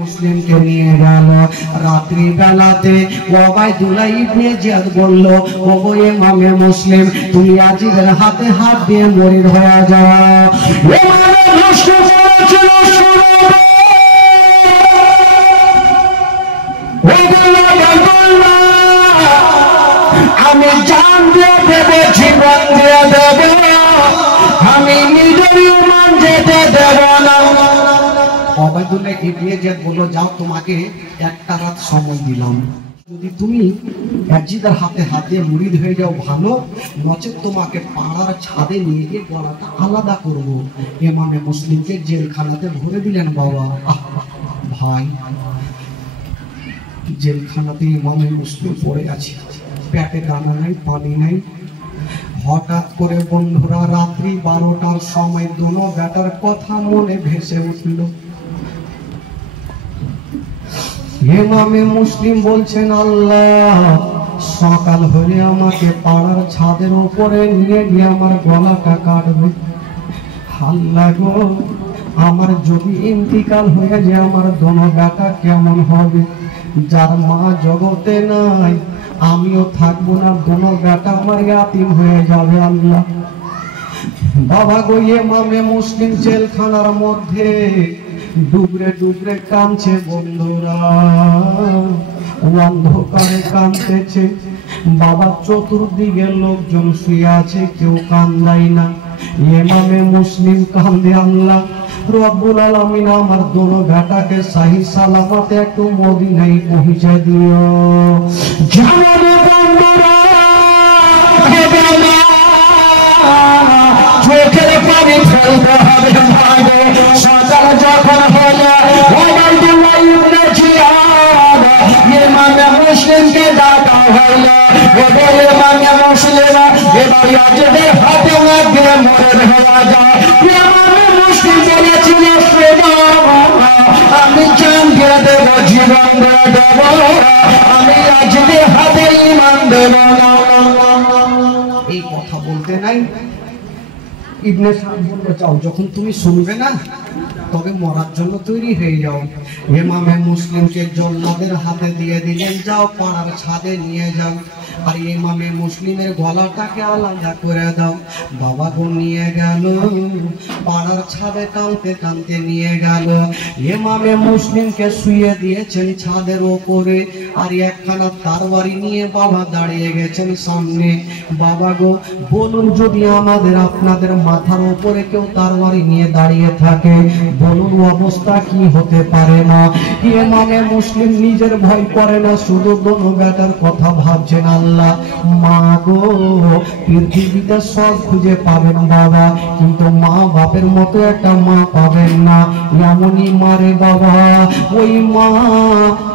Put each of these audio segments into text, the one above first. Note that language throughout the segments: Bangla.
মুসলিম কে নিয়ে গেল রাত্রি বেলাতে ওবাইদুল্লাহ ইবনে জিয়াদ বলল, ওগো ইমামে মুসলিম, তুমি আজিদের হাতে হাত দিয়ে মরিদ হয়ে যাও। ইমামে মুসলিম বলেছিল, আমি জান দিয়ে দেব, জীবন দিয়ে দেব, আমি নিজের ইমান যেতে দেব না। ওবাইদুল্লাহ ইবনে জিয়াদ বলল, যাও, তোমাকে একটা রাত সময় দিলাম, যদি তুমি ইয়াজিদের হাতে হাত দিয়ে মুরিদ হয়ে যাও ভালো, নচেত তোমাকে পাড়ার ছাদে নিয়ে গিয়ে গলাটা আলাদা করব। ইমামে মুসলিমকে জেলখানাতে ভরে দিলেন। বাবা ভাই, জেলখানাতে ইমামে মুসলিম পড়ে আছে, পেটে দানা নাই, পানি নাই। হঠাৎ করে বন্ধুরা রাত্রি 12টার সময় দুনো বেটার কথা মনে ভেসে উঠল। ইমামে মুসলিম বলছেন, আল্লাহ, সকাল হলে আমাকে পাড়ার ছাদের উপরে নিয়ে গিয়ে আমার গলাটা কাটবে। আল্লাহ গো, আমার যদি ইন্তিকাল হয়ে যায় আমার দোনো বেটা কেমন হবে? যার মা জগতে নাই, আমিও থাকবো না, দোনো বেটা আমার ইয়াতিম হয়ে যাবে। আল্লাহ বাবা গো, ইমামে মুসলিম জেলখানার মধ্যে ডুবরে ডুবরে কাঁদছে। বন্ধুরা অন্ধকারে কাঁদতেছে। বাবা চতুর্দিকে লোকজন শুয়ে আছে, কেউ কান্দাই না। ইমামে মুসলিম কান্দে, আল্লাহ রব্বুল আলামিন আমার দোনো বেটাকে সহি সালামতে একটু মদিনায় পৌঁছে দিও। চোখের পানি ফেলতে হবে। সকাল যখন হলো, ওবাইদুল্লাহ ইবনে জিয়াদ ইমামে মুসলিমকে ডাকা হলো। ওগো ইমামে মুসলিম, এবার ইয়াজিদের হাতে লাগবে মরিদ হয়ে যায়। ইমামে মুসলিম বলেছিল, আমি জান দিয়ে দেব, জীবন দিয়ে দেব, আমি ইয়াজিদের হাতে ঈমান দেব না। এই কথা বলতে নাই ইবনে সাদ বলল, চাও যখন তুমি শুনবে না, তবে মরার জন্য তৈরি হয়ে যাও। ইমামে মুসলিমকে জল্লাদের হাতে দিয়ে দিলেন, যাও পাড়ার ছাদে নিয়ে যাও, আর ইমামে মুসলিমের গলাটাকে আলাদা করে দাও। বাবা গো নিয়ে গেল, পাড়ার ছাদে টানতে টানতে নিয়ে গেল। ইমামে মুসলিমকে শুয়ে দিয়েছেন ছাদের ওপরে, আর একখানা তরবারি নিয়ে বাবা দাঁড়িয়ে গেছেন সামনে। বাবা গো, বলুন, যদি আমাদের আপনাদের মাথার উপরে কেউ তরবারি নিয়ে দাঁড়িয়ে থাকে, বলুন অবস্থা কি হতে পারে না? ইমামে মুসলিম নিজের ভয় করে না, শুধু দোনো বেটার কথা ভাবছেন। আল্লাহ, মা গো, পৃথিবীতে সব খুঁজে পাবেন বাবা, কিন্তু মা বাপের মতো একটা মা পাবেন না। এমনই মারে বাবা, ওই মা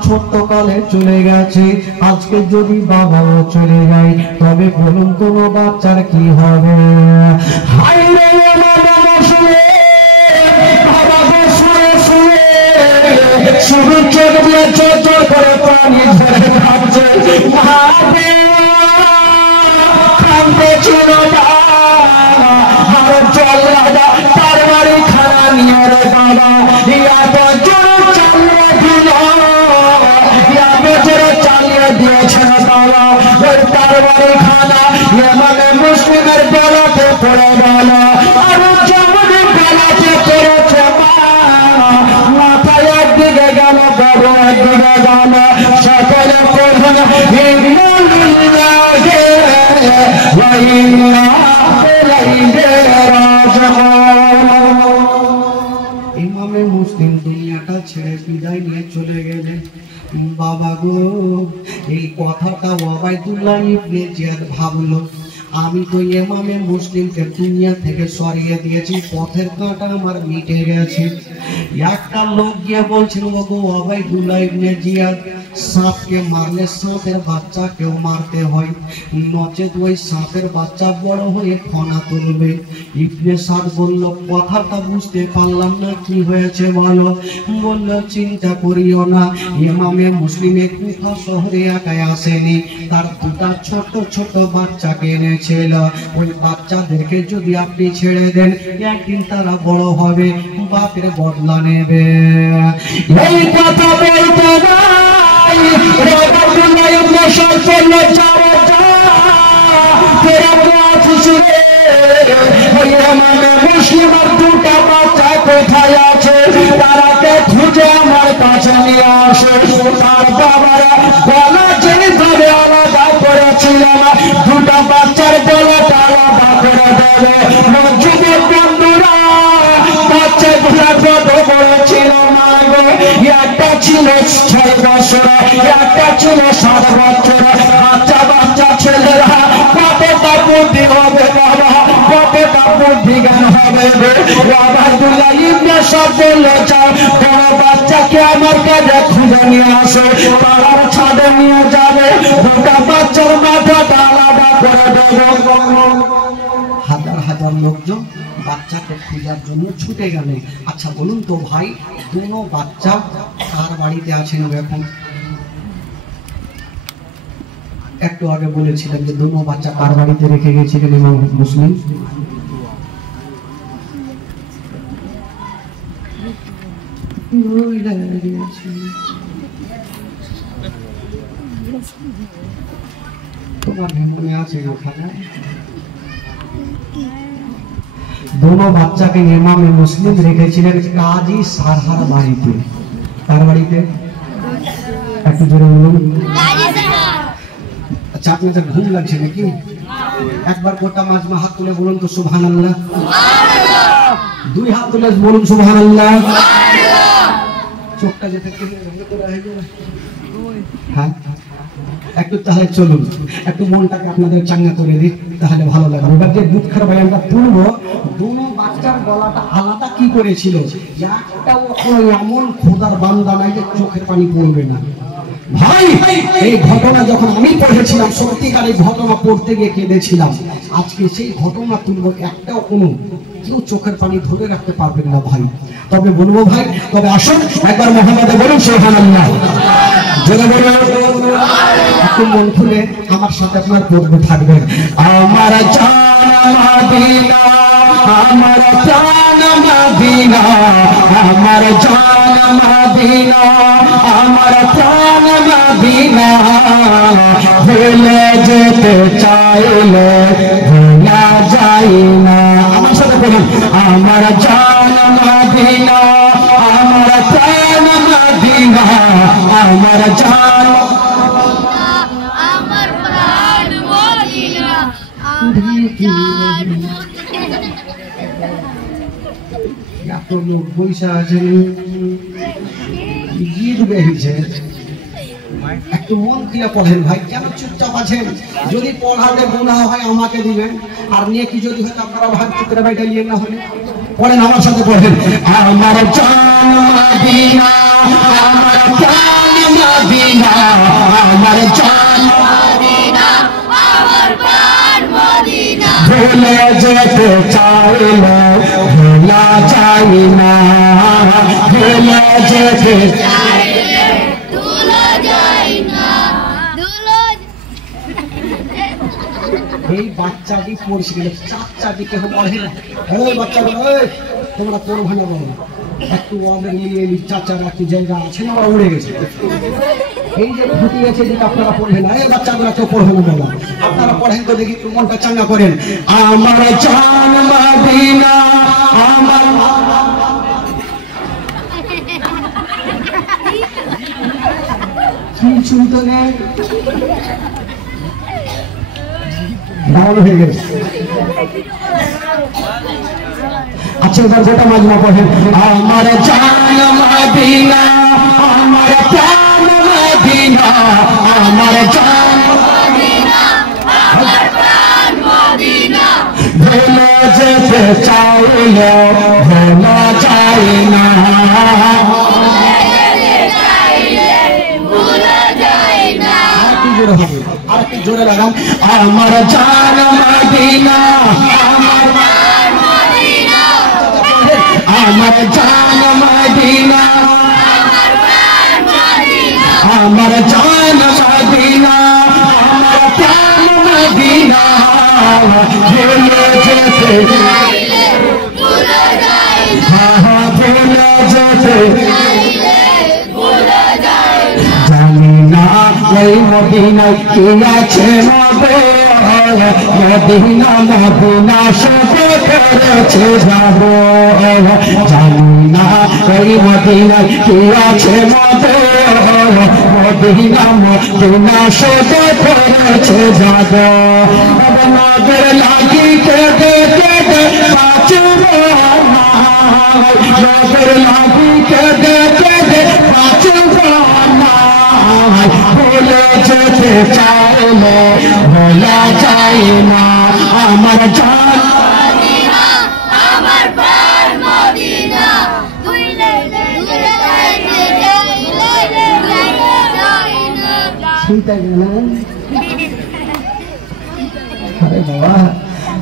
ছোট্ট কালে চলে গেছে, আজকে যদি বাবাও চলে যায়, তবে বলুন কোনো বাচ্চার কি হবে? হায় রে ইমামে মুসলিম, শুধু চোখ দিয়ে চোখ চোখ করে পানি ঝরে খাচ্ছে। কাঁদতে ছিল তার বাড়ি খানা নিয়ে রে বাবা, চালিয়ে দিয়েছে বাবা। ওই তার বাড়ি খানা ইমামে মুসলিমের গলাতে পড়ে গেল, আর যেমন গলাতে পড়েছে মাথায় একদিকে গেল, বড় একদিকে গেল। সকলে পড়ুন, ইমামে মুসলিম দুনিয়াটা ছেড়ে বিদায় নিয়ে চলে গেলেন। বাবা গো, এই কথাটা ওবাইদুল্লাহ ইবনে জিয়াদ ভাবলো, আমি তো ইমামে মুসলিমকে দুনিয়া থেকে সরিয়ে দিয়েছি, পথের কাঁটা আমার মিটে গেছে। একটা লোক গিয়ে বলছিল, ওগো ওবাইদুল্লাহ ইবনে জিয়াদ, সাপকে মারলে সাপের বাচ্চাকেও মারতে হয়, নচেত ওই সাপের বাচ্চা বড় হয়ে ফনা তুলবে। ইবনে সাদ বলল, কথাটা বুঝতে পারলাম না, কি হয়েছে বলো? বলল, চিন্তা করিও না, ইমামে মুসলিমে কুফা শহরে একাই আসেনি, তার দুটা ছোট ছোট বাচ্চাকে এনেছিল। ওই বাচ্চাদেরকে যদি আপনি ছেড়ে দেন, একদিন তারা বড় হবে, বাপের বদলা নেবে। এই কথা বলতে নাই রবুল্লাহ ইবনে সালফান যাওয়া তেরা খুশরে ওই ইমামে মুসলিমের দুটো বাচ্চা কোথায় আছে তারাকে খুঁজে আমার কাছে নিয়ে আসে। তার বাবারা গলা যেভাবে আলাদা করেছিলাম দুটো বাচ্চার গলাটা আলাদা করে দেবে। যুবক বন্ধুরা বাচ্চাগুলা কত বড় ছিল না গো, একটা ছিল 6 বছর, একটা ছিল 7 বছর। বাচ্চা বাচ্চা ছেলেরা কতটা বুদ্ধি হবে বাবা, কতটা বুদ্ধি জ্ঞান হবে গো। আব্দুল্লাহ ইবনে সাব বলল যাও বড় বাচ্চাকে আমার কাছে খুঁজে নিয়ে আসো, পাড়ার ছাদে নিয়ে যাবে, দুটা বাচ্চার মাথাটা আলাদা করে দেবো। হাজার হাজার লোকজন বাচ্চাকে খোঁজার জন্য ছুটে গেল। আচ্ছা বলুন তো ভাই, দুটো বাচ্চা কার বাড়িতে আছেন এখন? একটু আগে বলেছিলেন যে দুটো বাচ্চা কার বাড়িতে রেখে গেছিলেন ইমাম মুসলিম? তোমার মনে আছে ওখানে दोनों बच्चा के इमाम मुस्लिम রেখেছিলেন কাজী সারহার বাড়িতে। কার বাড়িতে? একটু জোরে বলুন। কাজী সারহার। আচ্ছা আপনাদের ঘুম লাগছে নাকি? একবার গোটা মাজমা হাত তুলে বলুন তো সুবহানাল্লাহ। সুবহানাল্লাহ। দুই হাত তুলে বলুন সুবহানাল্লাহ। সুবহানাল্লাহ। চোখটা যেতে কি ভিতরে হয়ে গেল। হ্যাঁ একটু তাহলে চলুন একটু মনটাকে আপনাদের চাঙ্গা করে দিই, তাহলে ভালো লাগবে। এবার যে দুঃখের বয়ানটা তুলবো, দুটো বাচ্চার গলাটা আলাদা কি করেছিল, একটাও এমন খোদার বান্দা নাই যে চোখের পানি পড়বে না। ভাই এই ঘটনা যখন আমি পড়েছিলাম সত্যিকার এই ঘটনা পড়তে গিয়ে কেঁদেছিলাম। আজকে সেই ঘটনা তুলবো, একটাও কোনো কেউ চোখের পানি ধরে রাখতে পারবেন না ভাই। তবে বলবো ভাই, তবে আসুন একবার মুহাম্মদে বলুন সুবহানাল্লাহ। জোরে বলুন। একটু মন খুলে আমার সাথে আপনার পড়তে থাকবেন। আমার জান মদিনা, আমার প্রাণ মদিনা, আমার জান মদিনা, আমার প্রাণ মদিনা, ভুলে যেতে চাইলে ভোলা যায় না। আমার সাথে বলুন, আমার জান মদিনা, আমার প্রাণ মদিনা, আমার জান আমার প্রাণ মদিনা, আমার জান মদিনা। এত লোক বৈশা আছেন, গীত গাইছে, একটু মন খুলে পড়েন ভাই। কেন চুপচাপ আছেন? যদি পড়াতে গুনাহ হয় আমাকে দিবেন, আর নিয়ে কি যদি হয় আপনারা ভাগ চিত্রে বাইটা নিয়ে না হলে পড়েন। আমার সাথে পড়েন, আমার জান মদিনা, আমার প্রাণ মদিনা, আমার জান মদিনা, আমার প্রাণ মদিনা, ভুলে যেতে চাইলে ভোলা যায় না, ভুলে যেতে চাইলে ভোলা যায় না। এই বাচ্চাটি পড়ছিল, চাচাটিকে পড়ে না। এই বাচ্চাগুলো তোমরা কোন ভাঙা বলো, একটু ওদের নিয়ে চাচার একটু জায়গা আছে না, উড়ে গেছে। এই যে ফুটি গেছে যেটা আপনারা পড়বেন না, এই বাচ্চাগুলো কেউ পড়বে না বলো, আপনারা পড়েন তো দেখি, মনটা চাঙ্গা করেন। আমার জান মদিনা, আমার কিছু তো নেই, ডাউন হয়ে গেছে। আচ্ছা এবার গোটা মাজমা পড়েন, আমার জান মদিনা, আমার প্রাণ মদিনা, আমার জান মদিনা, আমার প্রাণ মদিনা, ভুলে যেতে চাইলে ভোলা যায় না, আর কি জোরে লাগান। আমার জান মদিনা, আমার প্রাণ মদিনা, আমার জান মদিনা, আমার প্রাণ মদিনা, আমার জান মদিনা, আমার প্রাণ মদিনা, ভুলে যেতে চাইলে ভোলা যায় না, ভুলে যেতে যেতে জানি না ওই মদিনায় কি আছে মদিনা মদিনা সবে করেছে যাব জানি না ওই মদিনায় কি আছে মদিনা মদিনা সবে করেছে যাব নজর লাগি কেঁদে কেঁদে বাঁচব নজর লাগি কেঁদে কেঁদে বাঁচব ভুলে যেতে চাইলে ভোলা যায় না আমার জান আমার প্রাণ মদিনা আরে বাবা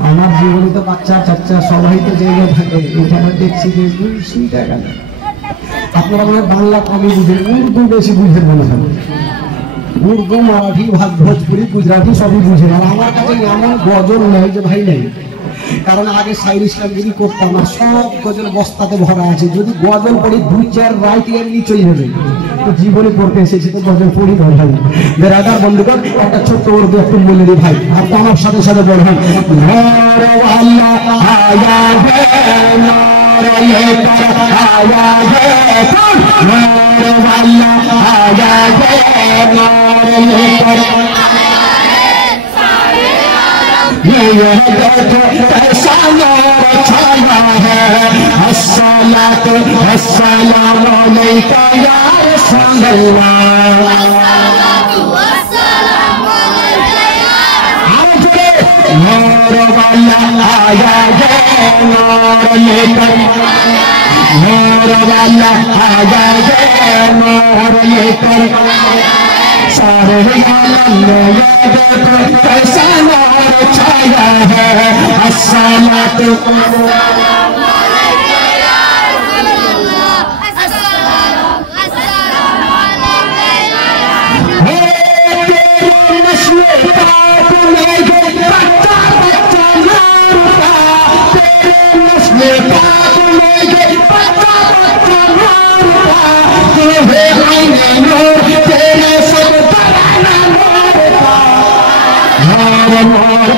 আমার জীবনে তো বাচ্চা চাচ্চা সবাই তো জায়গায় থাকে এখানে দেখছি যে শুনতে গেল আপনারা মনে বাংলা কমই বুঝেন উর্দু বেশি বুঝেন মনে হয় উর্দু মারাঠি ভোজপুরি গুজরাটি সবই বুঝেন আর আমার কাছে এমন গজল নয় যে ভাই নেই কারণ আগে সাইর ইসলামগিরি করতাম না সব গজল বস্তাতে ভরা আছে যদি গজল পড়ি 2-4 রাইট এমনি চলে যাবে তো জীবনে পড়তে এসেছি তো গজল পড়ি ভাই বেরাদার বন্ধুগণ একটা ছোট্ট উর্দু একটু বলে দিই ভাই আর তো আমার সাথে সাথে বলবেন अस्सलामु अलैका या रसूलल्लाह नूर वाला आया है नूर लेकर नूर वाला आया है नूर लेकर सारे आलम में कैसा नूर छाया है अस्सलातु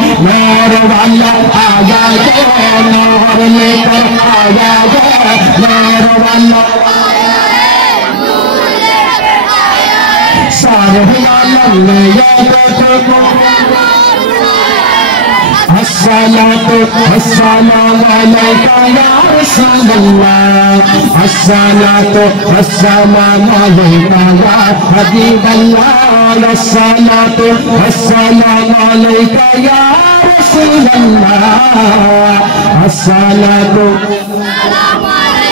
नूर वाला आया है नूर लेकर आया है नूर वाला सारे आलम में अस्सलातु अस्सलामु अलैका या रसूलल्लाह अस्सलातु अस्सलामु अलैका या हबीबल्लाह अस्सलातु अस्सलामु अलैका या रसूलल्लाह अस्सलातु अस्सलामु अलैका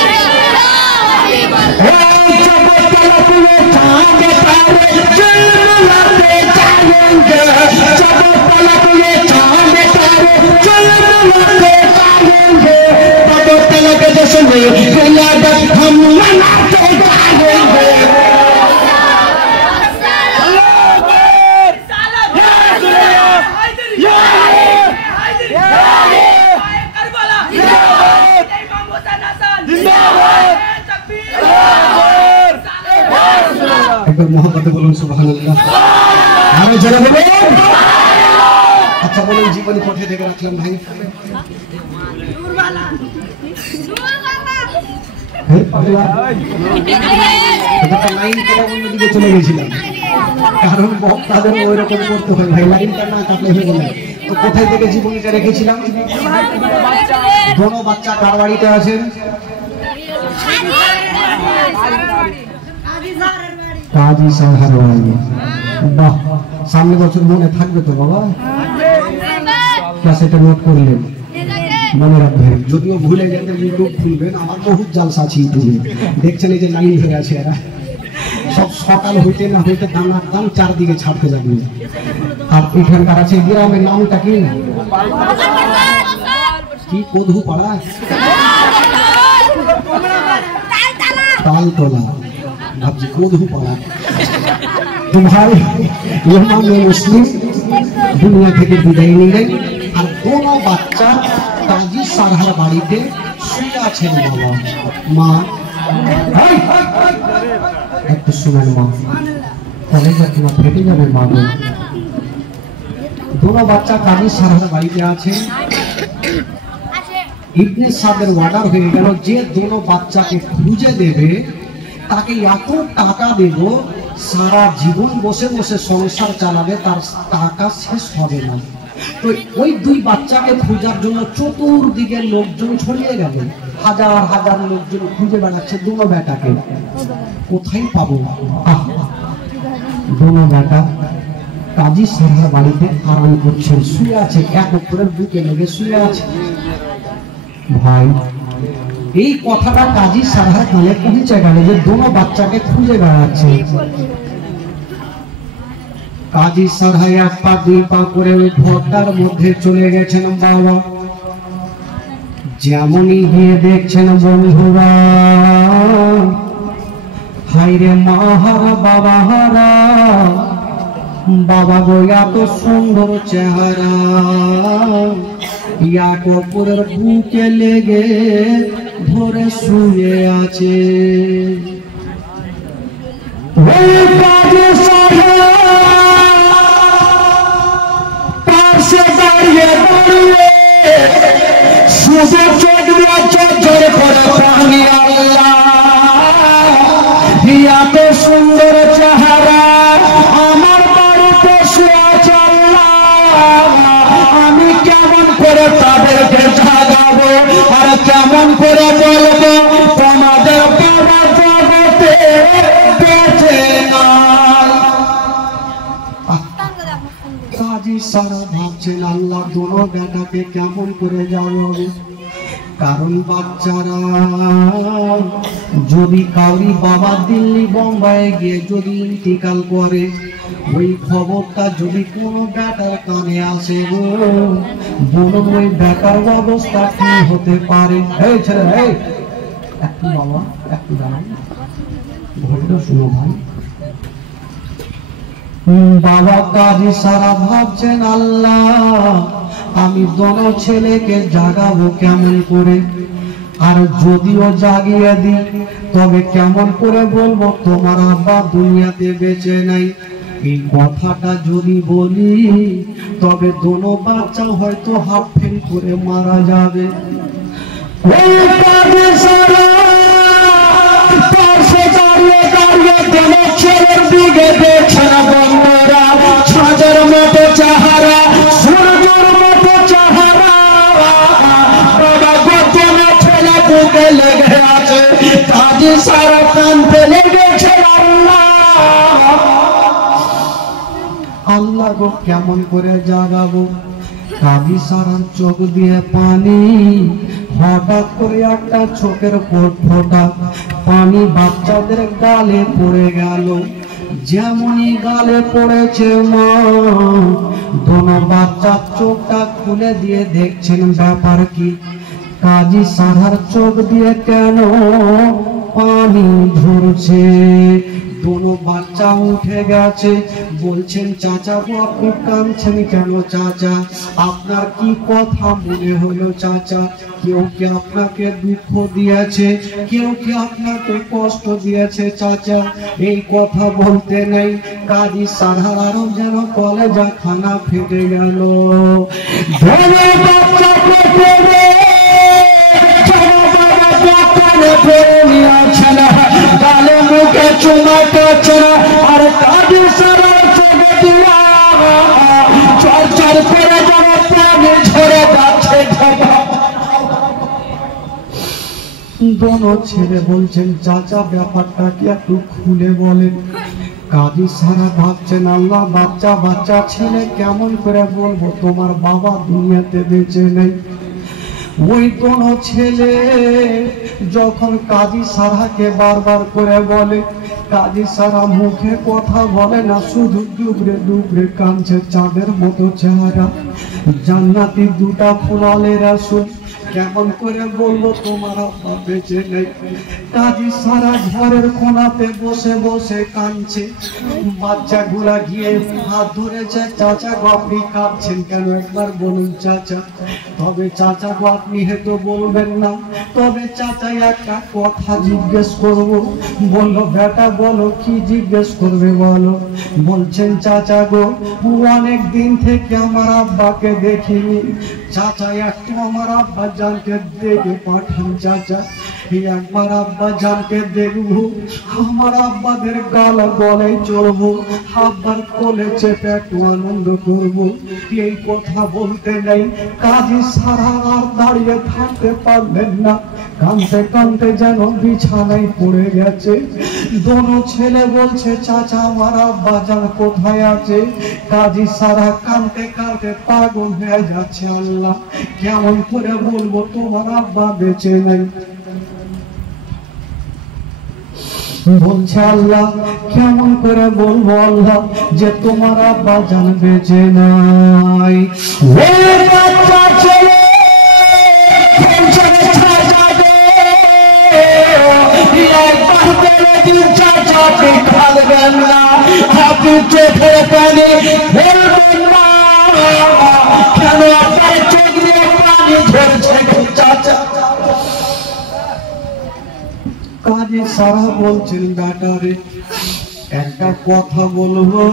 या हम मनाते जाएंगे मोहब्बत बोलूं सुबहानअल्लाह आरे जरा बोलो अच्छा बोलो जीवन कोठे देकर रखलाम भाई লাইন করা অন্যদিকে চলে গেছিলাম কারণ বক্তাদের ওই রকম করতে হয় ভাই লাইনটা না কাটলে হয়ে গেল তো কোথায় থেকে জীবনীটা রেখেছিলাম দোনো বাচ্চা কার বাড়িতে আছেন কাজী সাহার বাড়ি বাহ সামনে বছর মনে থাকবে তো বাবা ক্লাসেটা নোট করলেন মনে রাখবেন যদিও ভুলে গেলে ইউটিউব খুলবেন আমার বহুত জালসা আছে ইউটিউবে দেখছেন এই যে লাইন হয়ে আছে এরা সব সকাল হইতে না হইতে দানা দাম চারদিকে ছাড়তে যাবে আর এখানকার আছে গ্রামের নামটা কি কি কদহু পাড়া তালতলা ভাবছি কদহু পাড়া तुम्हारे यहाँ में मुस्लिम दुनिया থেকে বিদায় নিলেন আর কোনো বাচ্চা কাজী সারহার বাড়িতে শুয়ে আছেন বাবা মা একটু শুনেন মা, কলেজা তোমার ফেটে যাবে মা। দুটো বাচ্চা কাজী সারার বাড়িতে আছে। ইবনে সাদের অর্ডার হয়ে গেল যে দুটো বাচ্চাকে খুঁজে দেবে তাকে এত টাকা দেব, সারা জীবন বসে বসে সংসার চালাবে, তার টাকা শেষ হবে না। তো ওই দুই বাচ্চাকে খোঁজার জন্য চতুর্দিকে লোকজন ছড়িয়ে গেল, হাজার হাজার লোকজন খুঁজে বেড়াচ্ছে দুটো বেটাকে। কোথায় পাবো? দুটো বেটা কাজী সাহার বাড়িতে আরাম করছেন, শুয়ে আছে, এক উপরের বুকে লেগে শুয়ে আছে। ভাই, এই কথাটা কাজী সাহার কানে পৌঁছে গেল যে দুটো বাচ্চাকে খুঁজে বেড়াচ্ছে। কাজী সাহাই এক পা দুই পা করে ওই ঘরটার মধ্যে চলে গেছেন। বাবা যেমনই গিয়ে দেখছেন বন্ধুরা, হাইরে মাহারা বাবা হারা, বাবা গো এত সুন্দর চেহারা, ইয়া কপুরের বুকে লেগে ধরে শুয়ে আছে। শুধু চোখ দিয়ে চোখ করে পানি, এত সুন্দর চেহারা আমার বাড়িতে শুয়ে আছে আল্লাহ, আমি কেমন করে তাদেরকে জাগাবো আর কেমন করে বলবো তোমাদের বাবা জগতে বেঁচে নাই। কাজী সারা ভাবছেন আল্লাহ দুটো বেটাকে কেমন করে জাগাবো, কারণ বাচ্চারা যদি কাউরি বাবা দিল্লি বোম্বাইয়ে গিয়ে যদি ইন্তিকাল করে, ওই খবরটা যদি কোনো বেটার কানে আসে, বলুন ওই বেটার অবস্থা কি হতে পারে। এই ছেলে, এই একটু বাবা একটু দাঁড়ান, ঘটনা শুনো ভাই। বাবা কাজী সারা ভাবছেন আল্লাহ আমি দোনো ছেলেকে জাগাবো কেমন করে, আর যদিও জাগিয়ে দিই তবে কেমন করে বলবো তোমার আব্বা দুনিয়াতে বেঁচে নাই। এই কথাটা যদি বলি তবে দোনো বাচ্চা হয়তো হাফ ফেল করে মারা যাবে। ছেলের দিকে দেখছেন বন্ধুরা, ছাদের মতো চেহারা, সূর্যের মতো চেহারা, বাবা গোপনে ছেলে বুকে লেগে আছে। কাজী সারা কানতে লেগেছে আল্লাহ গো কেমন করে জাগাবো। কাজী সারার চোখ দিয়ে পানি, হঠাৎ করে একটা চোখের ফোঁটা পানি বাচ্চাদের গালে পড়ে গেল। যেমনই গালে পড়েছে মা, দোনো বাচ্চার চোখটা খুলে দিয়ে দেখছেন ব্যাপার কি। কাজী সাহার চোখ দিয়ে কেন পানি ঝরছে। দোনো বাচ্চা উঠে গেছে, বলছেন চাচা গো আপনি কাঁদছেন কেন চাচা, আপনার কি কথা মনে হলো চাচা, কেউ কি আপনাকে দুঃখ দিয়েছে, কেউ কি আপনাকে কষ্ট দিয়েছে চাচা। এই কথা বলতে নেই কাজী সাহার আরো যেন কলেজা খানা ফেটে গেল। গালে মুখে চুমা কাছে আর কাজী সারার চোখে দিয়া চরচর করে যেন পানি ঝরে যাচ্ছে। দোনো ছেলে বলছেন চাচা ব্যাপারটা কি একটু খুলে বলেন। কাজী সারা ভাবছেন আল্লাহ বাচ্চা বাচ্চা ছেলে কেমন করে বলবো তোমার বাবা দুনিয়াতে বেঁচে নেই। ওই কোনো ছেলে যখন কাজী সারাকে বারবার করে বলে, কাজী সারা মুখে কথা বলে না, শুধু ডুবরে ডুবরে কাঁদছে। চাঁদের মতো চেহারা, জান্নাতি দুটা ফুলালের আসল, কেমন করে বলবো তোমার আব্বা বেঁচে নেই। কাজী সারা ঘরের কোনাতে বসে বসে কাঁদছে। বাচ্চাগুলা গিয়ে হাত ধরেছে, চাচা গো আপনি কাঁদছেন কেন একবার বলুন চাচা। তবে চাচা গো আপনি হয়তো বলবেন না, তবে চাচা একটা কথা জিজ্ঞেস করব। বললো বেটা বলো কি জিজ্ঞেস করবে বলো। বলছেন চাচা গো অনেক দিন থেকে আমার আব্বাকে দেখিনি, চাচা একটু আমার আব্বা জানকে দেখে পাঠান চাচা। একবার আব্বা জানকে দেখবো, আমার আব্বাদের গালা গলায় চড়বো, আব্বার কোলে চেপে একটু আনন্দ করবো। এই কথা বলতে নেই কাজী সারা আর দাঁড়িয়ে থাকতে পারলেন না, কাঁদতে কাঁদতে যেন বিছানায় পড়ে গেছে। দোনো ছেলে বলছে চাচা আমার আব্বা জান কোথায় আছে। কাজী সারা কাঁদতে কাঁদতে পাগল হয়ে যাচ্ছে, আল্লাহ কেমন করে বলবো তোমার আব্বা বেঁচে নেই। বলছে আল্লাহ কেমন করে বলবো আল্লাহ যে তোমার আব্বা জান বেঁচে নাই। বাচ্চা ছেলে আপনি চোখের পানি ফেলবেন না, কেন আপনার চোখ দিয়ে পানি ঝরছে চাচা। কাজী সারা বলছেন বেটারে একটা কথা বলবো,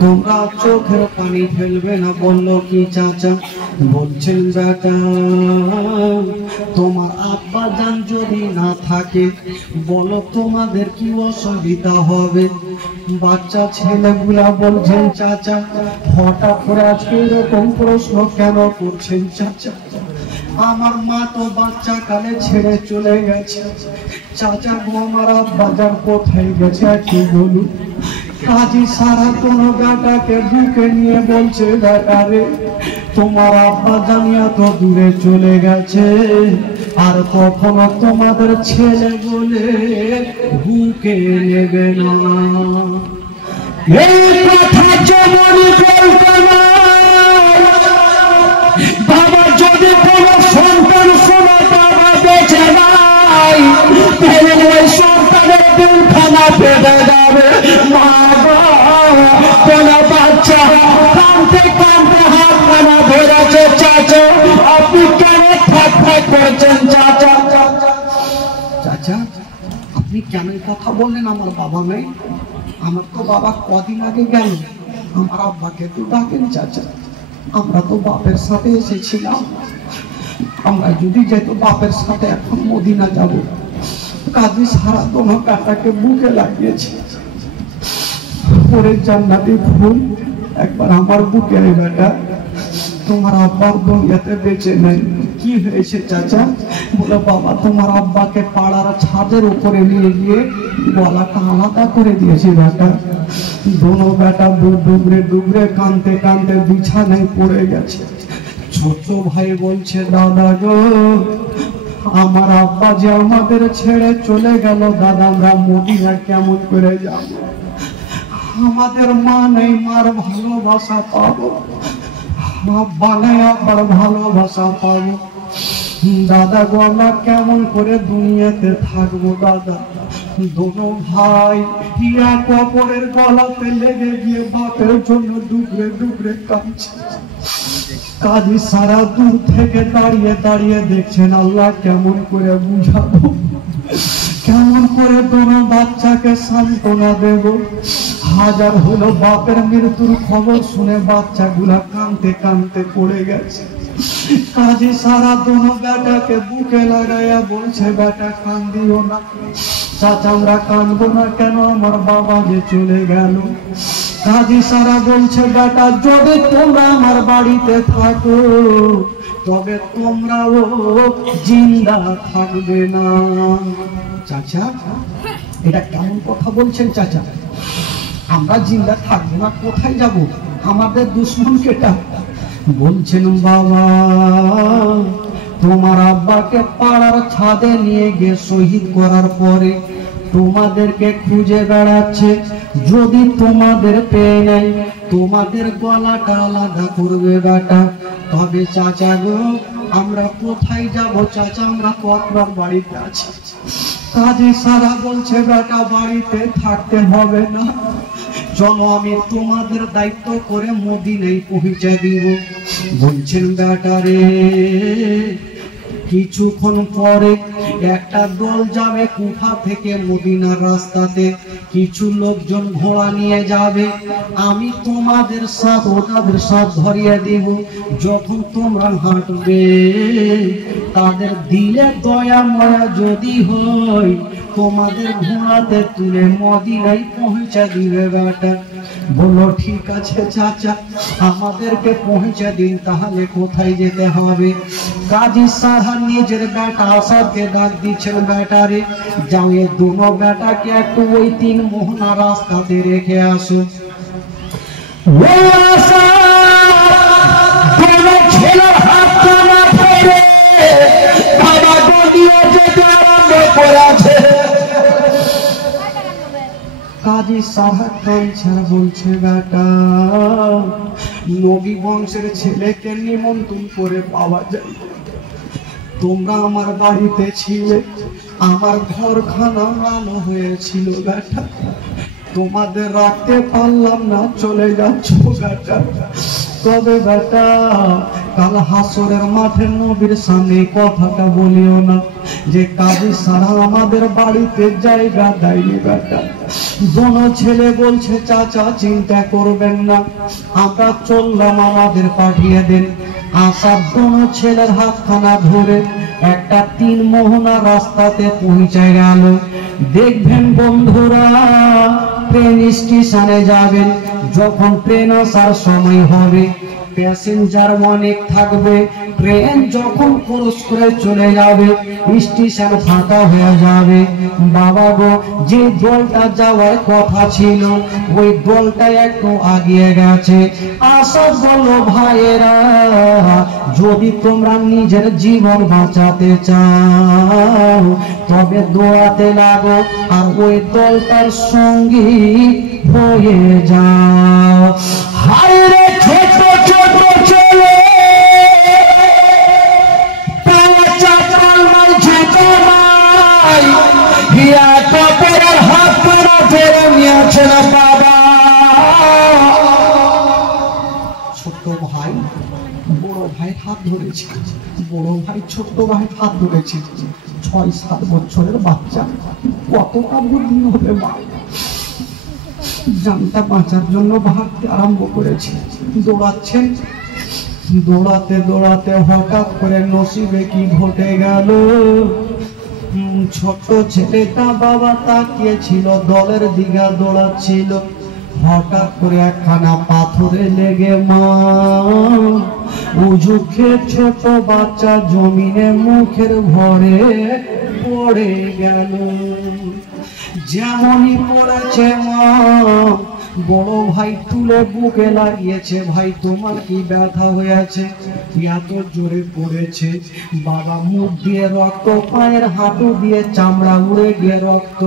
তোমরা চোখের পানি ফেলবে না। বললো কি চাচা? বলছেন বেটা তোমার আব্বা জান যদি না থাকে বলো তোমাদের কি অসুবিধা হবে? বাচ্চা ছেলেগুলা বলছেন চাচা হঠাৎ করে আজকে এরকম প্রশ্ন কেন করছেন চাচা? আমার মা তো বাচ্চা কালে ছেড়ে চলে গেছে, চাচা গো আমার আব্বা জান কোথায় গেছে একটু বলুন। কাজী সারা কোন বেটাকে বুকে নিয়ে বলছে বেটা রে তোমার আব্বা জানিয়া তো দূরে চলে গেছে, আর কখনো তোমাদের ছেলে বলে বুকে নেবে না। এই কথা যেমনই বলতে না বাবা, যদি কোনো সন্তান শোনা বাবা বেঁচে নাই তাহলে ওই সন্তানের দুখানা পেটে যাবে। মা কোন বাচ্চা কাঁদতে কাঁদতে হাত খানা ধরেছে চাচা, আপনি কেন থাক থাক করছেন চাচা? চাচা আপনি কেন কথা বললেন আমার বাবা নেই? আমার তো বাবা কদিন আগে গেল, আমার আব্বাকে তো ডাকেন চাচা। আমরা তো বাপের সাথে এসেছিলাম, আমরা যদি যেত বাপের সাথে এখন মদিনা যাব। কাজী সারা দোনো কাটাকে বুকে লাগিয়েছে, পরে জান্নাতি ফুল একবার আমার বুকে আয় বেটা, তোমার আব্বার দুনিয়াতে বেঁচে নেই। কি হয়েছে চাচা? বলো বাবা তোমার আব্বাকে পাড়ার ছাদের উপরে নিয়ে গিয়ে গলাটা আলাদা করে দিয়েছি বেটা। দোনো বেটা ডুবরে ডুবরে কাঁদতে কাঁদতে বিছানায় পড়ে গেছে। ছোট ভাই বলছে দাদা গো আমার আব্বা যে আমাদের ছেড়ে চলে গেল দাদা, আমরা মদিনা কেমন করে যাব? আমাদের মা নেই, মার ভালোবাসা পাবো, আব্বা নেই আব্বার ভালোবাসা পাবো। দাদা গো আমরা কেমন করে দুনিয়াতে থাকবো দাদা? দোনো ভাই এক অপরের গলাতে লেগে গিয়ে বাপের জন্য ডুবরে ডুবরে কাঁদছে। কাজী সারা দূর থেকে দাঁড়িয়ে দাঁড়িয়ে দেখছেন আল্লাহ কেমন করে বুঝাবো, কেমন করে দোনো বাচ্চাকে সান্ত্বনা দেব। হাজার হলো বাপের মৃত্যুর খবর শুনে বাচ্চাগুলা কাঁদতে কাঁদতে পড়ে গেছে। কাজী সারা দোনো বেটাকে বুকে লাগাইয়া বলছে বেটা কান্দিও না। চাচা আমরা কাঁদবো না কেন, আমার বাবা যে চলে গেল। কাজী সারা বলছে বেটা যদি তোমরা আমার বাড়িতে থাকো তবে তোমরাও জিন্দা থাকবে না। চাচা এটা কেমন কথা বলছেন চাচা? আমরা জিন্দা থাকবো না কোথায় যাব? আমাদের দুশ্মন কেটা? বলছেন বাবা তোমার আব্বাকে পাড়ার ছাদে নিয়ে গিয়ে শহীদ করার পরে তোমাদেরকে খুঁজে বেড়াচ্ছে, যদি তোমাদের পেয়ে নেয় তোমাদের গলাটা আলাদা করবে বেটা। তবে চাচা গো আমরা কোথায় যাব চাচা, আমরা তো আপনার বাড়িতে আছি। কাজী সারা বলছে বেটা বাড়িতে থাকতে হবে না, চলো আমি তোমাদের দায়িত্ব করে মদিনায় পৌঁছে দিব। বলছেন বেটা রে, কিছুক্ষণ পরে একটা দল যাবে কুফা থেকে মদিনার রাস্তাতে, কিছু লোকজন ঘোড়া নিয়ে যাবে, আমি তোমাদের সাথ ওনাদের সাথ ধরিয়ে দিব। যখন তোমরা হাঁটবে তাদের দিলে দয়া মায়া যদি হয় তোমাদের ঘোড়াতে তুলে মদিনায় পৌঁছে দিবে বেটা। বলো ঠিক আছে চাচা, আমাদেরকে পৌঁছে দিন, তাহলে কোথায় যেতে হবে? কাজী সাহা নিজের বেটা আসাদকে ডাক দিচ্ছেন, বেটা রে যাও এই দুনো বেটাকে একটু ওই 3 মোহনা রাস্তাতে রেখে আসো। ছেলের হাত টানা ধরে বাবা গদিয়ে যেতে আরম্ভ করেছে। কাজী সাহেব কাঁদছে, বলছে বেটা নবী বংশের ছেলেকে নিমন্ত্রণ করে পাওয়া যায়, তোমরা আমার বাড়িতে ছিলে, আমার ঘরখানা আলো হয়েছিল বেটা, তোমাদের রাখতে পারলাম না, চলে যাচ্ছ বেটা। তবে বেটা কাল হাসরের মাঠে নবীর সামনে কথাটা বলিও না যে কাজী সারা আমাদের বাড়িতে জায়গা দেয়নি বেটা। দোনো ছেলে বলছে চাচা চিন্তা করবেন না, আমরা চললাম, আমাদের পাঠিয়ে দেন। আসাদ দোনো ছেলের হাতখানা ধরে একটা 3 মোহনা রাস্তাতে পৌঁছে গেল। দেখবেন বন্ধুরা, ট্রেন স্টেশনে যাবেন, যখন ট্রেন আসার সময় হবে প্যাসেঞ্জার অনেক থাকবে, ট্রেন যখন ক্রস করে চলে যাবে স্টেশন ফাঁকা হয়ে যাবে। বাবা গো, যে দলটা যাওয়ার কথা ছিল ওই দলটা একটু আগিয়ে গেছে। আশা বলো ভাইয়েরা, যদি তোমরা নিজের জীবন বাঁচাতে চাও তবে দোয়াতে লাগো আর ওই দলটার সঙ্গী হয়ে যাও। হায় রে ছোট ছোট ছেলে, হাত করা ফেরে নিয়েছে না বাবা। ছোট ভাই বড় ভাই হাত ধরেছে, বড় ভাই ছোট ভাই হাত ধরেছে। 6-7 বছরের বাচ্চা, কতটা বুদ্ধি হবে মা। জানটা বাঁচার জন্য ভাগতে আরম্ভ করেছে, দৌড়াচ্ছেন। দৌড়াতে দৌড়াতে হঠাৎ করে নসিবে কি ঘটে গেল, ছোট ছেলেটা বাবা তাকিয়েছিল দলের দিকে দৌড়াচ্ছিল, হঠাৎ করে একখানা পাথরে লেগে মা উজুকে ছোট বাচ্চা জমিনে মুখের ভরে পড়ে গেল। যেমনই পড়েছে মা, বড় ভাই তুলে বুকে লাগিয়েছে, ভাই তোমার কি ব্যথা হয়েছে? এত জোরে পড়েছে বাবা, মুখ দিয়ে রক্ত, পায়ের হাঁটু দিয়ে চামড়া উড়ে গিয়ে রক্ত।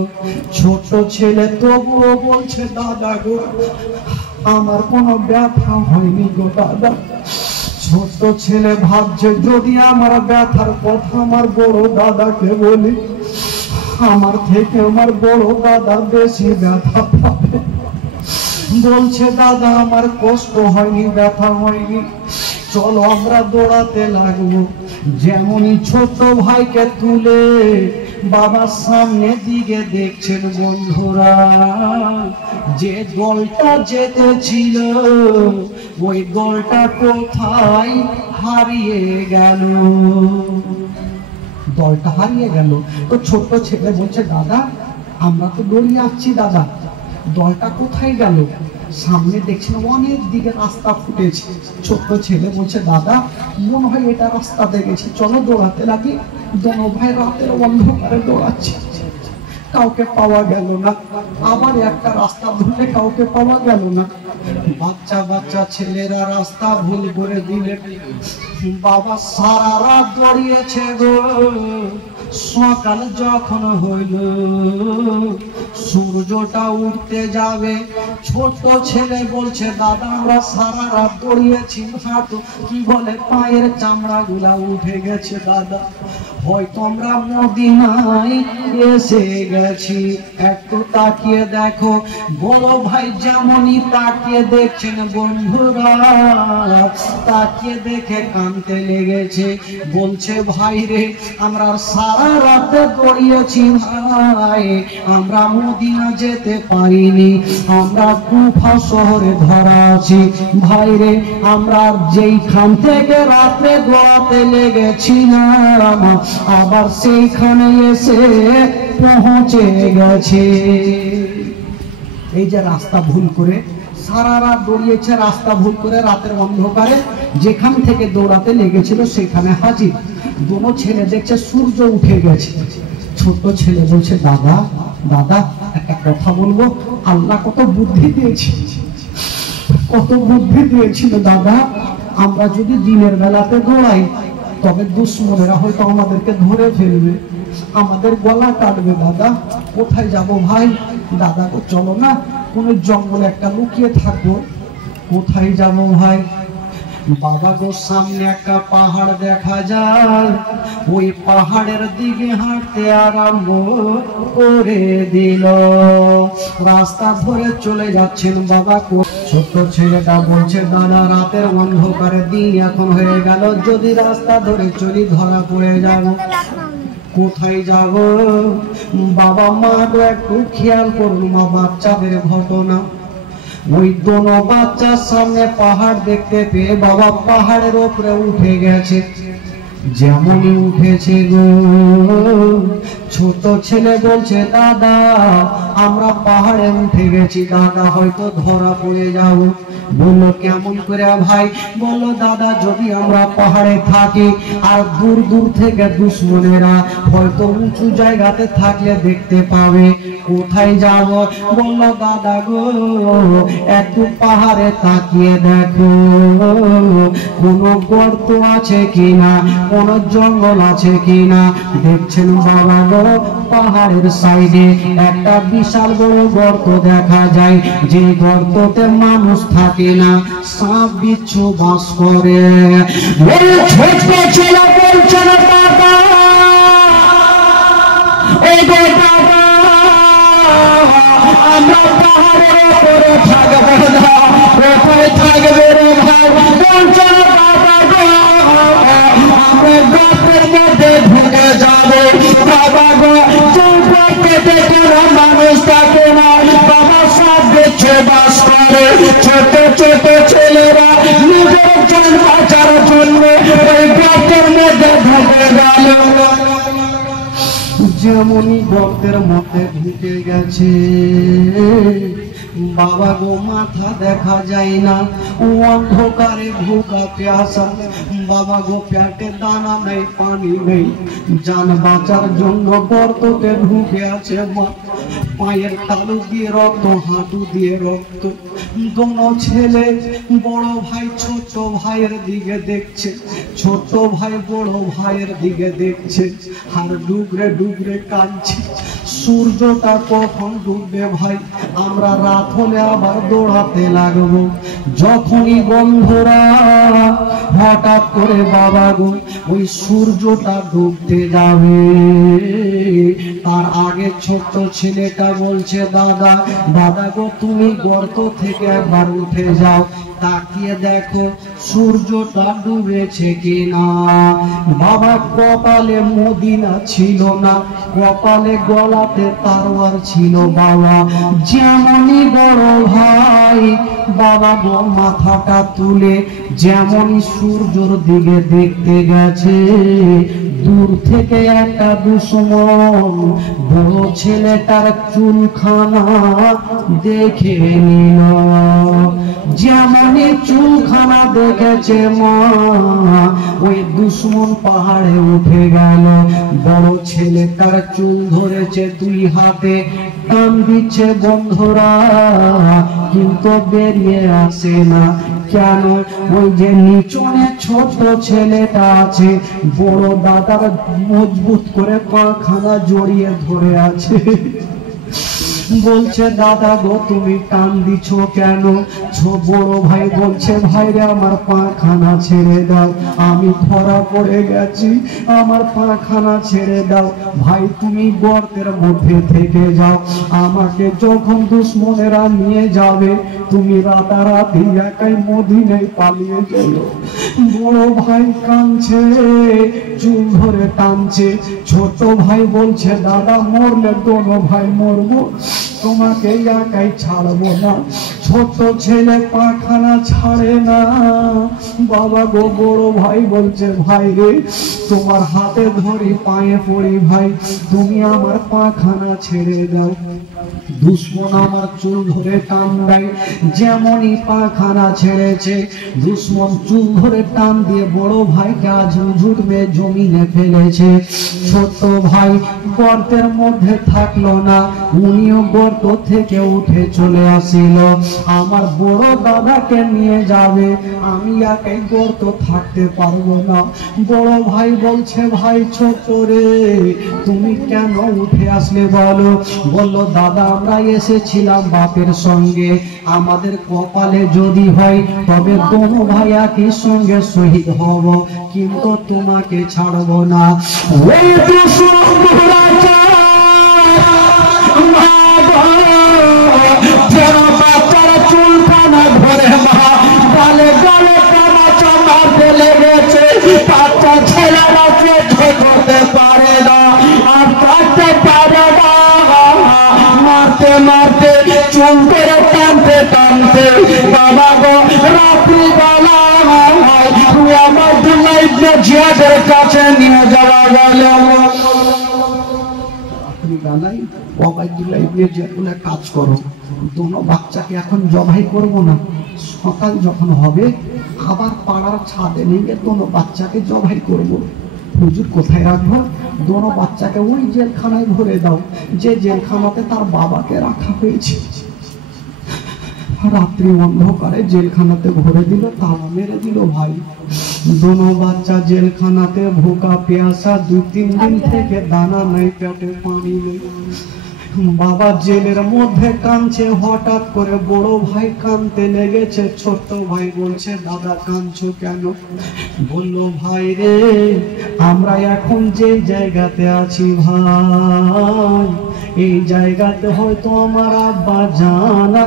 ছোট ছেলে তবুও বলছে দাদা গো আমার কোনো ব্যথা হয়নি গো দাদা। ছোট ছেলে ভাবছে যদি আমার ব্যথার কথা আমার বড় দাদাকে বলি, আমার থেকে আমার বড় দাদা বেশি ব্যথা পাবে। বলছে দাদা আমার কষ্ট হয়নি, ব্যথা হয়নি, চলো আমরা দৌড়াতে লাগবো। যেমনই ছোট ভাইকে তুলে বাবার সামনে দিকে দেখছেন বন্ধুরা, যে দলটা যেতেছিল ওই দলটা কোথায় হারিয়ে গেল। দলটা হারিয়ে গেল। তো ছোট ছেলে বলছে দাদা আমরা তো দৌড়িয়ে আসছি দাদা, দলটা কোথায় গেল? সামনে দেখছেন অনেক দিকে রাস্তা ফুটেছে। ছোট্ট ছেলে বলছে দাদা মনে হয় এটা রাস্তাতে গেছে, চলো দৌড়াতে লাগি। দোনো ভাই রাতের অন্ধকারে দৌড়াচ্ছে, কাউকে পাওয়া গেল না। আবার একটা রাস্তা ধরলে কাউকে পাওয়া গেল না। বাচ্চা বাচ্চা ছেলেরা রাস্তা ভুল করে দিলে। বাবা সারা রাত দৌড়িয়েছে গো, সকাল যখন হইল সূর্যটা উঠতে যাবে। ছোট ছেলে বলছে দাদা আমরা সারা রাত দৌড়িয়েছি, হাঁটু কি বলে পায়ের চামড়া গুলা উঠে গেছে দাদা, হয়তো আমরা মদিনায় এসে গেছি। একটু তাকিয়ে দেখো। বড় ভাই যেমনই তাকিয়ে দেখছেন বন্ধুরা, তাকিয়ে দেখে কাঁদতে লেগেছে। বলছে ভাই রে আমরা সারা রাতে দৌড়িয়েছি ভাই, আমরা মদিনা যেতে পারিনি, আমরা কুফা শহরে ধরা আছি ভাই রে। আমরা যেইখান থেকে রাতে দৌড়াতে লেগেছিলাম আবার সেইখানে এসে পৌঁছে গেছে। এই যে রাস্তা ভুল করে সারা রাত দৌড়িয়েছে, রাস্তা ভুল করে রাতের অন্ধকারে যেখান থেকে দৌড়াতে লেগেছিল সেখানে হাজির। দুটো ছেলে দেখছে সূর্য উঠে গেছে। ছোট ছেলে বলছে দাদা দাদা একটা কথা বলবো, আল্লাহ কত বুদ্ধি দিয়েছে, কত বুদ্ধি দিয়েছিল দাদা। আমরা যদি দিনের বেলাতে দৌড়াই তবে দুশ্মনেরা হয়তো আমাদেরকে ধরে ফেলবে, আমাদের গলা কাটবে দাদা। কোথায় যাব ভাই? দাদা গো চলো না কোন জঙ্গলে একটা লুকিয়ে থাকবো। কোথায় যাব ভাই? বাবা গো সামনে একটা পাহাড় দেখা যায়, ওই পাহাড়ের দিকে হাঁটতে আরম্ভ করে দিল। রাস্তা ধরে চলে যাচ্ছেন বাবা। ছোট্ট ছেলেটা বলছে দাদা রাতের অন্ধকারে দিন এখন হয়ে গেল, যদি রাস্তা ধরে চলি ধরা পড়ে যাব, কোথায় যাব? বাবা মা তো একটু খেয়াল করুন মা বাচ্চাদের ঘটনা। ওই দোনো বাচ্চার সামনে পাহাড় দেখতে পেয়ে বাবা পাহাড়ের উপরে উঠে গেছে। যেমনই উঠেছে গো ছোট ছেলে বলছে দাদা আমরা পাহাড়ে উঠে গেছি, দাদা হয়তো ধরা পড়ে যাব। বললো কেমন করে ভাই? বললো দাদা যদি আমরা পাহাড়ে থাকি আর দূর দূর থেকে দুশ্মনেরা হয়তো উঁচু জায়গাতে থাকলে দেখতে পাবে, কোথায় যাব? বললো দাদা গো একটু পাহাড়ে তাকিয়ে দেখো কোনো গর্ত আছে কিনা, কোন জঙ্গল আছে কিনা। দেখছেন বাবা গো পাহাড়ের সাইডে একটা বিশাল বড় গর্ত দেখা যায়, যে গর্ততে মানুষ থাকে না, সাপ বিচ্ছু বাস করে। ছোট ছেলে বলছে না বাবা এই গো বাবা আমরা পাহাড়ের উপরে থাকবো না, কোথায় থাকবে রে ভাই? বলছে না বাবা গো আমরা গর্তের মধ্যে ঢুকে যাবো। বাবা গো চৌপাতে কোনো মানুষ থাকে না, বাবা সব বেছে বাস করে। ছোট ছোট ছেলেরা নিজের জান বাঁচার জন্য ওই গর্তের মধ্যে ঢুকে গেল। যেমনই গর্তের মধ্যে ঢুকে গেছে বাবা গো মাথা দেখা যায় না, অন্ধকারে ভুকা প্যাসা। বাবা গো পেটে দানা নেই পানি নেই, জান বাঁচার জন্য গর্ততে ঢুকে আছে মা। পায়ের তালু দিয়ে রক্ত, হাঁটু দিয়ে রক্ত। দোনো ছেলে বড় ভাই ছোট ভাইয়ের দিকে দেখছে, ছোট ভাই বড় ভাইয়ের দিকে দেখছে আর ডুবরে ডুবরে কাঁদছে। সূর্যটা কখন ডুববে ভাই? আমরা রাত হলে আবার দৌড়াতে লাগবো। যখনই বন্ধুরা হঠাৎ করে বাবা গো ওই সূর্যটা ডুবতে যাবে, তার আগে ছোট্ট ছেলেটা বলছে দাদা দাদা গো তুমি গর্ত থেকে একবার উঠে যাও, তাকিয়ে দেখো সূর্যটা ডুবেছে কিনা। বাবা কপালে মদিনা ছিল না, কপালে গলাতে তারওয়ার ছিল বাবা। যেমনই বড় ভাই বাবা গো মাথাটা তুলে যেমনই সূর্যর দিকে দেখতে গেছে, দূর থেকে একটা দুশ্মন বড় ছেলেটার চুলখানা দেখে নিল। যেমনই চুলখানা দেখেছে মা ওই দুশ্মন পাহাড়ে উঠে গেল। বড় ছেলেটার চুল ধরেছে দুই হাতে, টান দিচ্ছে বন্ধুরা কিন্তু বেরিয়ে আসে না। কেন? ওই যে নিচনে ছোট ছেলেটা আছে বড় দাদার মজবুত করে পাখানা জড়িয়ে ধরে আছে। বলছে দাদা গো তুমি টান দিছ কেন? বড় ভাই বলছে ভাই রে আমার পাখানা ছেড়ে দাও, আমি ধরা পড়ে গেছি, আমার পাখানা ছেড়ে দাও। ভাই তুমি গর্তের মধ্যে থেকে যাও, আমাকে যখন দুশ্মনেরা নিয়ে যাবে তুমি রাতারাতি একাই মদিনায় পালিয়ে চলো। বড় ভাই কাঁদছে, চুল ধরে টানছে। ছোট ভাই বলছে দাদা মরলে দোনো ভাই মরবো, তোমাকে একাই ছাড়বো না। ছোট ছেলে পাখানা ছাড়ে না। বাবা গো, বড় ভাই বলছে ভাই রে তোমার হাতে ধরি পায়ে পড়ি ভাই, তুমি আমার পাখানা ছেড়ে দাও। দুশ্মন আমার চুল ধরে টান দেয়, যেমনই পাখানা ছেড়েছে দুশ্মন চুল ধরে টান দিয়ে বড় ভাইকে আজ ঝুটবে জমিনে ফেলেছে। ছোট ভাই গর্তের মধ্যে থাকলো না, উনিও গর্ত থেকে উঠে চলে আসিল। আমার বড় দাদাকে নিয়ে যাবে, আমি একাই গর্ত থাকতে পারবো না। বড় ভাই বলছে ভাই ছোট রে তুমি কেন উঠে আসলে বলো? বললো দাদা আমরা এসেছিলাম বাপের সঙ্গে, আমাদের কপালে যদি হয় তবে দোনো ভাই একই সঙ্গে শহীদ হব, কিন্তু তোমাকে ছাড়বো না। চুলখানা ধরে মা গালে গালে টানা চামা ফেলে গেছে, বাচ্চা ছেলেরা করতে পারে না আর কাটতে পারে না। মারতে মারতে চুল করে টানতে টানতে বাবা গো রাত্রি বেলা আমার আব্দুল্লাহ ইবনে জিয়াদের কাছে নিয়ে যাওয়া গেল। রাত্রি বেলায় ওবাইদুল্লাহ ইবনে জিয়াদ বলে কাজ করো, দোনো বাচ্চাকে এখন জবাই করব না, সকাল যখন হবে আবার পাড়ার ছাদে নিয়ে দোনো বাচ্চাকে জবাই করব। হুজুর কোথায় রাখবো? দোনো বাচ্চাকে ওই জেলখানায় ভরে দাও যে জেলখানাতে তার বাবাকে রাখা হয়েছে। রাত্রি অন্ধকারে জেলখানাতে ভরে দিল, তালা মেরে দিল। ভাই দোনো বাচ্চা জেলখানাতে ভোকা পেয়াসা, 2-3 দিন থেকে দানা নেই, পেটে পানি নেই। বাবা জেলের মধ্যে কাঁদছে। হঠাৎ করে বড় ভাই কাঁদতে লেগেছে। ছোট ভাই বলছে দাদা কাঁদছো কেন? বলল ভাই রে আমরা এখন যে জায়গাতে আছি ভাই, এই জায়গাতে হয়তো আমার আব্বা জানা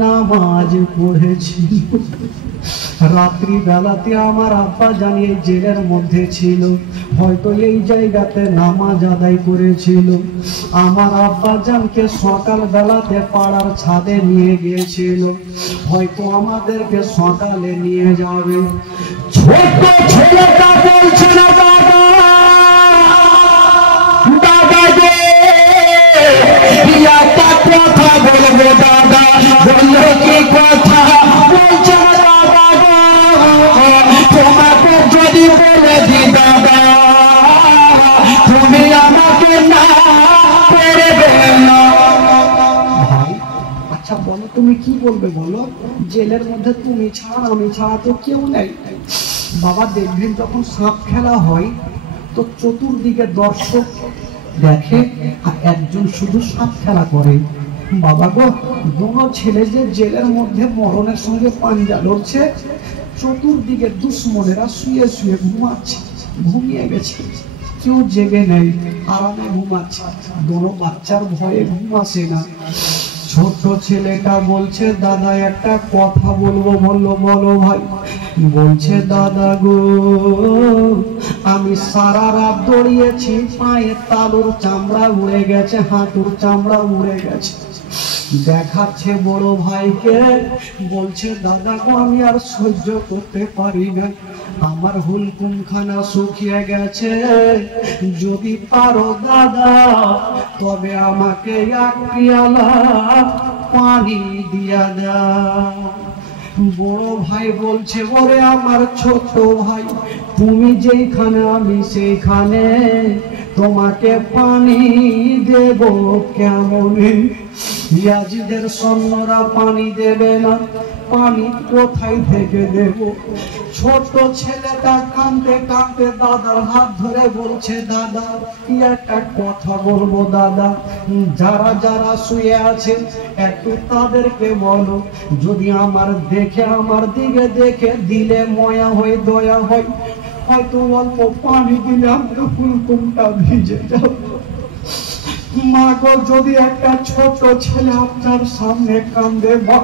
নামাজ পড়েছিল। রাত্রি বেলাতে আমার আব্বা জানিয়ে জেলের মধ্যে ছিল, হয়তো এই জায়গাতে নামাজ আদায় করেছিল। আমার আব্বা জানকে সকাল বেলাতে পাড়ার ছাদে নিয়ে গিয়েছিল, হয়তো আমাদেরকে সকালে নিয়ে যাবে। ছোট ছেলেটা বলছে না দাদা দাদা রে একটা কথা বলবো দাদা। বললো কি কথা? বলছে তোমাকে যদি বলে দি দাদা তুমি আমাকে না করবে না। ভাই আচ্ছা বলো তুমি কি বলবে বলো? জেলের মধ্যে তুমি ছাড়া আমি ছাড়া তো কেউ নেই। বাবা দেখবেন যখন সাপ খেলা হয় তো চতুর্দিকে দর্শক দেখে আর একজন শুধু সাপ খেলা করে। বাবা গো দুটো ছেলে যে জেলের মধ্যে মরণের সঙ্গে পাঞ্জা লড়ছে, চতুর্দিকে দুশ্মনেরা শুয়ে শুয়ে ঘুমাচ্ছে, ঘুমিয়ে গেছে, কেউ জেগে নেই, আরামে ঘুমাচ্ছে। দুটো বাচ্চার ভয়ে ঘুম আসে না। ছোট ছেলেটা বলছে দাদা একটা কথা বলবো। বললো বলো ভাই। বলছে দাদা গো আমি সারা রাত দৌড়িয়েছি, পায়ের তালুর চামড়া উড়ে গেছে, হাঁটুর চামড়া উড়ে গেছে। দেখাচ্ছে বড় ভাইকে, বলছে দাদা গো আমি আর সহ্য করতে পারি না, আমার হুলকুমখানা শুকিয়ে গেছে, যদি পারো দাদা তবে আমাকে এক পিয়ালা পানি দিয়া দাও। বড় ভাই বলছে ওরে আমার ছোট ভাই তুমি যেখানে আমি সেইখানে তোমাকে পানি দেব কেমনে? ইয়াজিদের সৈন্যরা পানি দেবে না, পানি কোথায় থেকে দেব? ছোট ছেলেটা কাঁদতে কাঁদতে দাদার হাত ধরে বলছে, দাদা কি একটা কথা বলবো দাদা, যারা যারা শুয়ে আছে একটু তাদেরকে বলো, যদি আমার দিকে দেখে দিলে ময়া হয়, দয়া হয়, হয়তো অল্প পানি দিলে আমার হুকুমটা ভিজে যাবে। মা গো, যদি একটা ছোট ছেলে আপনার সামনে কান্দে মা,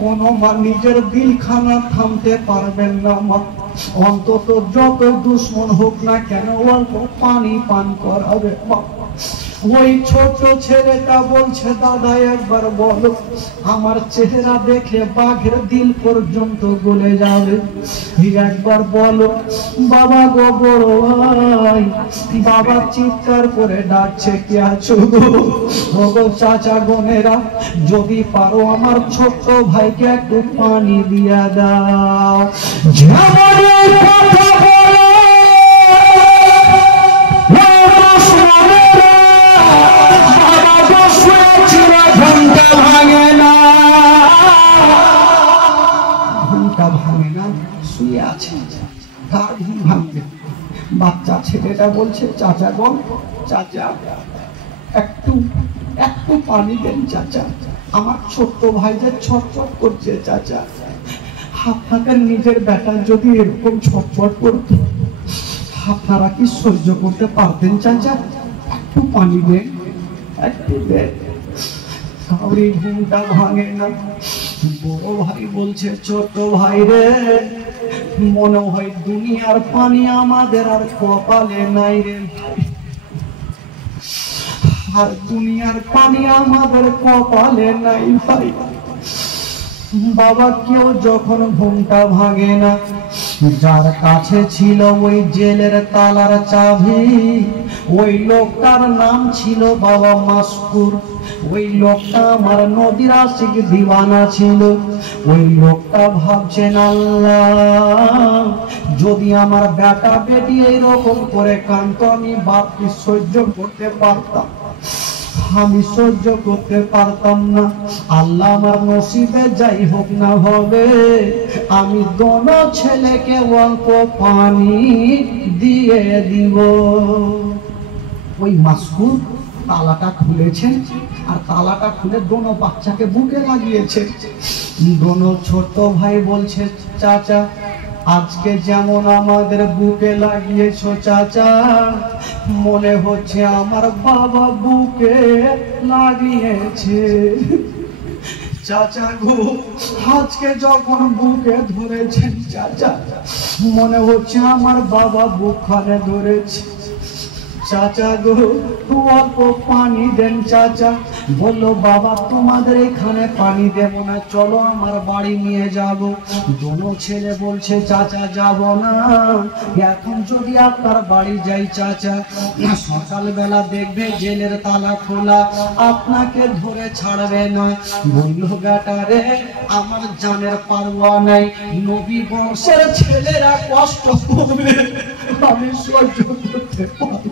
কোন মা নিজের দিলখানা থামতে পারবেন না মা, অন্তত যত দুশ্মন হোক না কেন অল্প পানি পান করাবে মা। ওই ছোট ছেলেটা বলছে, দাদা একবার বলো, আমার চেহারা দেখে বাঘের দিল পর্যন্ত গলে যাবে, একবার বলো। বাবা গো বড় ভাই, বাবা চিৎকার করে ডাকছে, কে আছো গো? চাচা বোনেরা, যদি পারো আমার ছোট্ট ভাইকে একটু পানি দিয়া দাও। বাচ্চা ছেলেটা বলছে, চাচা গো, চাচা একটু একটু পানি দেন চাচা, আমার ছোট্ট ভাই যে ছটফট করছে চাচা। আপনাদের নিজের বেটা যদি এরকম ছটফট করত, আপনারা কি সহ্য করতে পারতেন চাচা? একটু পানি দেন, একটু দেন। কাউরি ঘুমটা ভাঙে না। বড় ভাই বলছে, ছোট ভাই রে, মনে হয় দুনিয়ার পানি আমাদের আর কপালে নাই রে ভাই, আর দুনিয়ার পানি আমাদের কপালে নাই ভাই। বাবা কেউ যখন ঘুমটা ভাঙে না, যার কাছে ছিল ওই জেলের তালার চাবি, ওই লোকটার নাম ছিল বাবা মাসকুর। ওই লোকটা আমার নদীর আশিক দিওয়ানা ছিল। ওই লোকটা ভাবছেন, আল্লাহ যদি আমার বেটা বেটি এইরকম করে কাঁদতো, আমি বাপকে সহ্য করতে পারতাম, আমি সহ্য করতে পারতাম না। আল্লাহ আমার নসিবে যাই হোক না হবে, আমি দোনো ছেলেকে অল্প পানি দিয়ে দিব। ওই মাসকুর তালাটা খুলেছেন, আর তালাটা খুলে দোনো বাচ্চাকে বুকে লাগিয়েছে। দোনো ছোট ভাই বলছে, চাচা আজকে যেমন আমাদের বুকে লাগিয়েছো চাচা, মনে হচ্ছে আমার বাবা বুকে লাগিয়েছে। চাচা গো, আজকে যখন বুকে ধরেছেন চাচা, মনে হচ্ছে আমার বাবা বুকখানে ধরেছে। চাচা গো, অল্প পানি দেন চাচা। বললো, বাবা তোমাদের এখানে পানি দেব না, চলো আমার বাড়ি নিয়ে যাব। দোনো ছেলে বলছে, চাচা যাব না, এখন যদি আপনার বাড়ি যাই চাচা, সকালবেলা দেখবে জেলের তালা খোলা, আপনাকে ধরে ছাড়বে না। বললো, বেটা রে, আমার জানের পারোয়া নাই, নবী বংশের ছেলেরা কষ্ট করবে, আমি সহ্য করতে পারবো,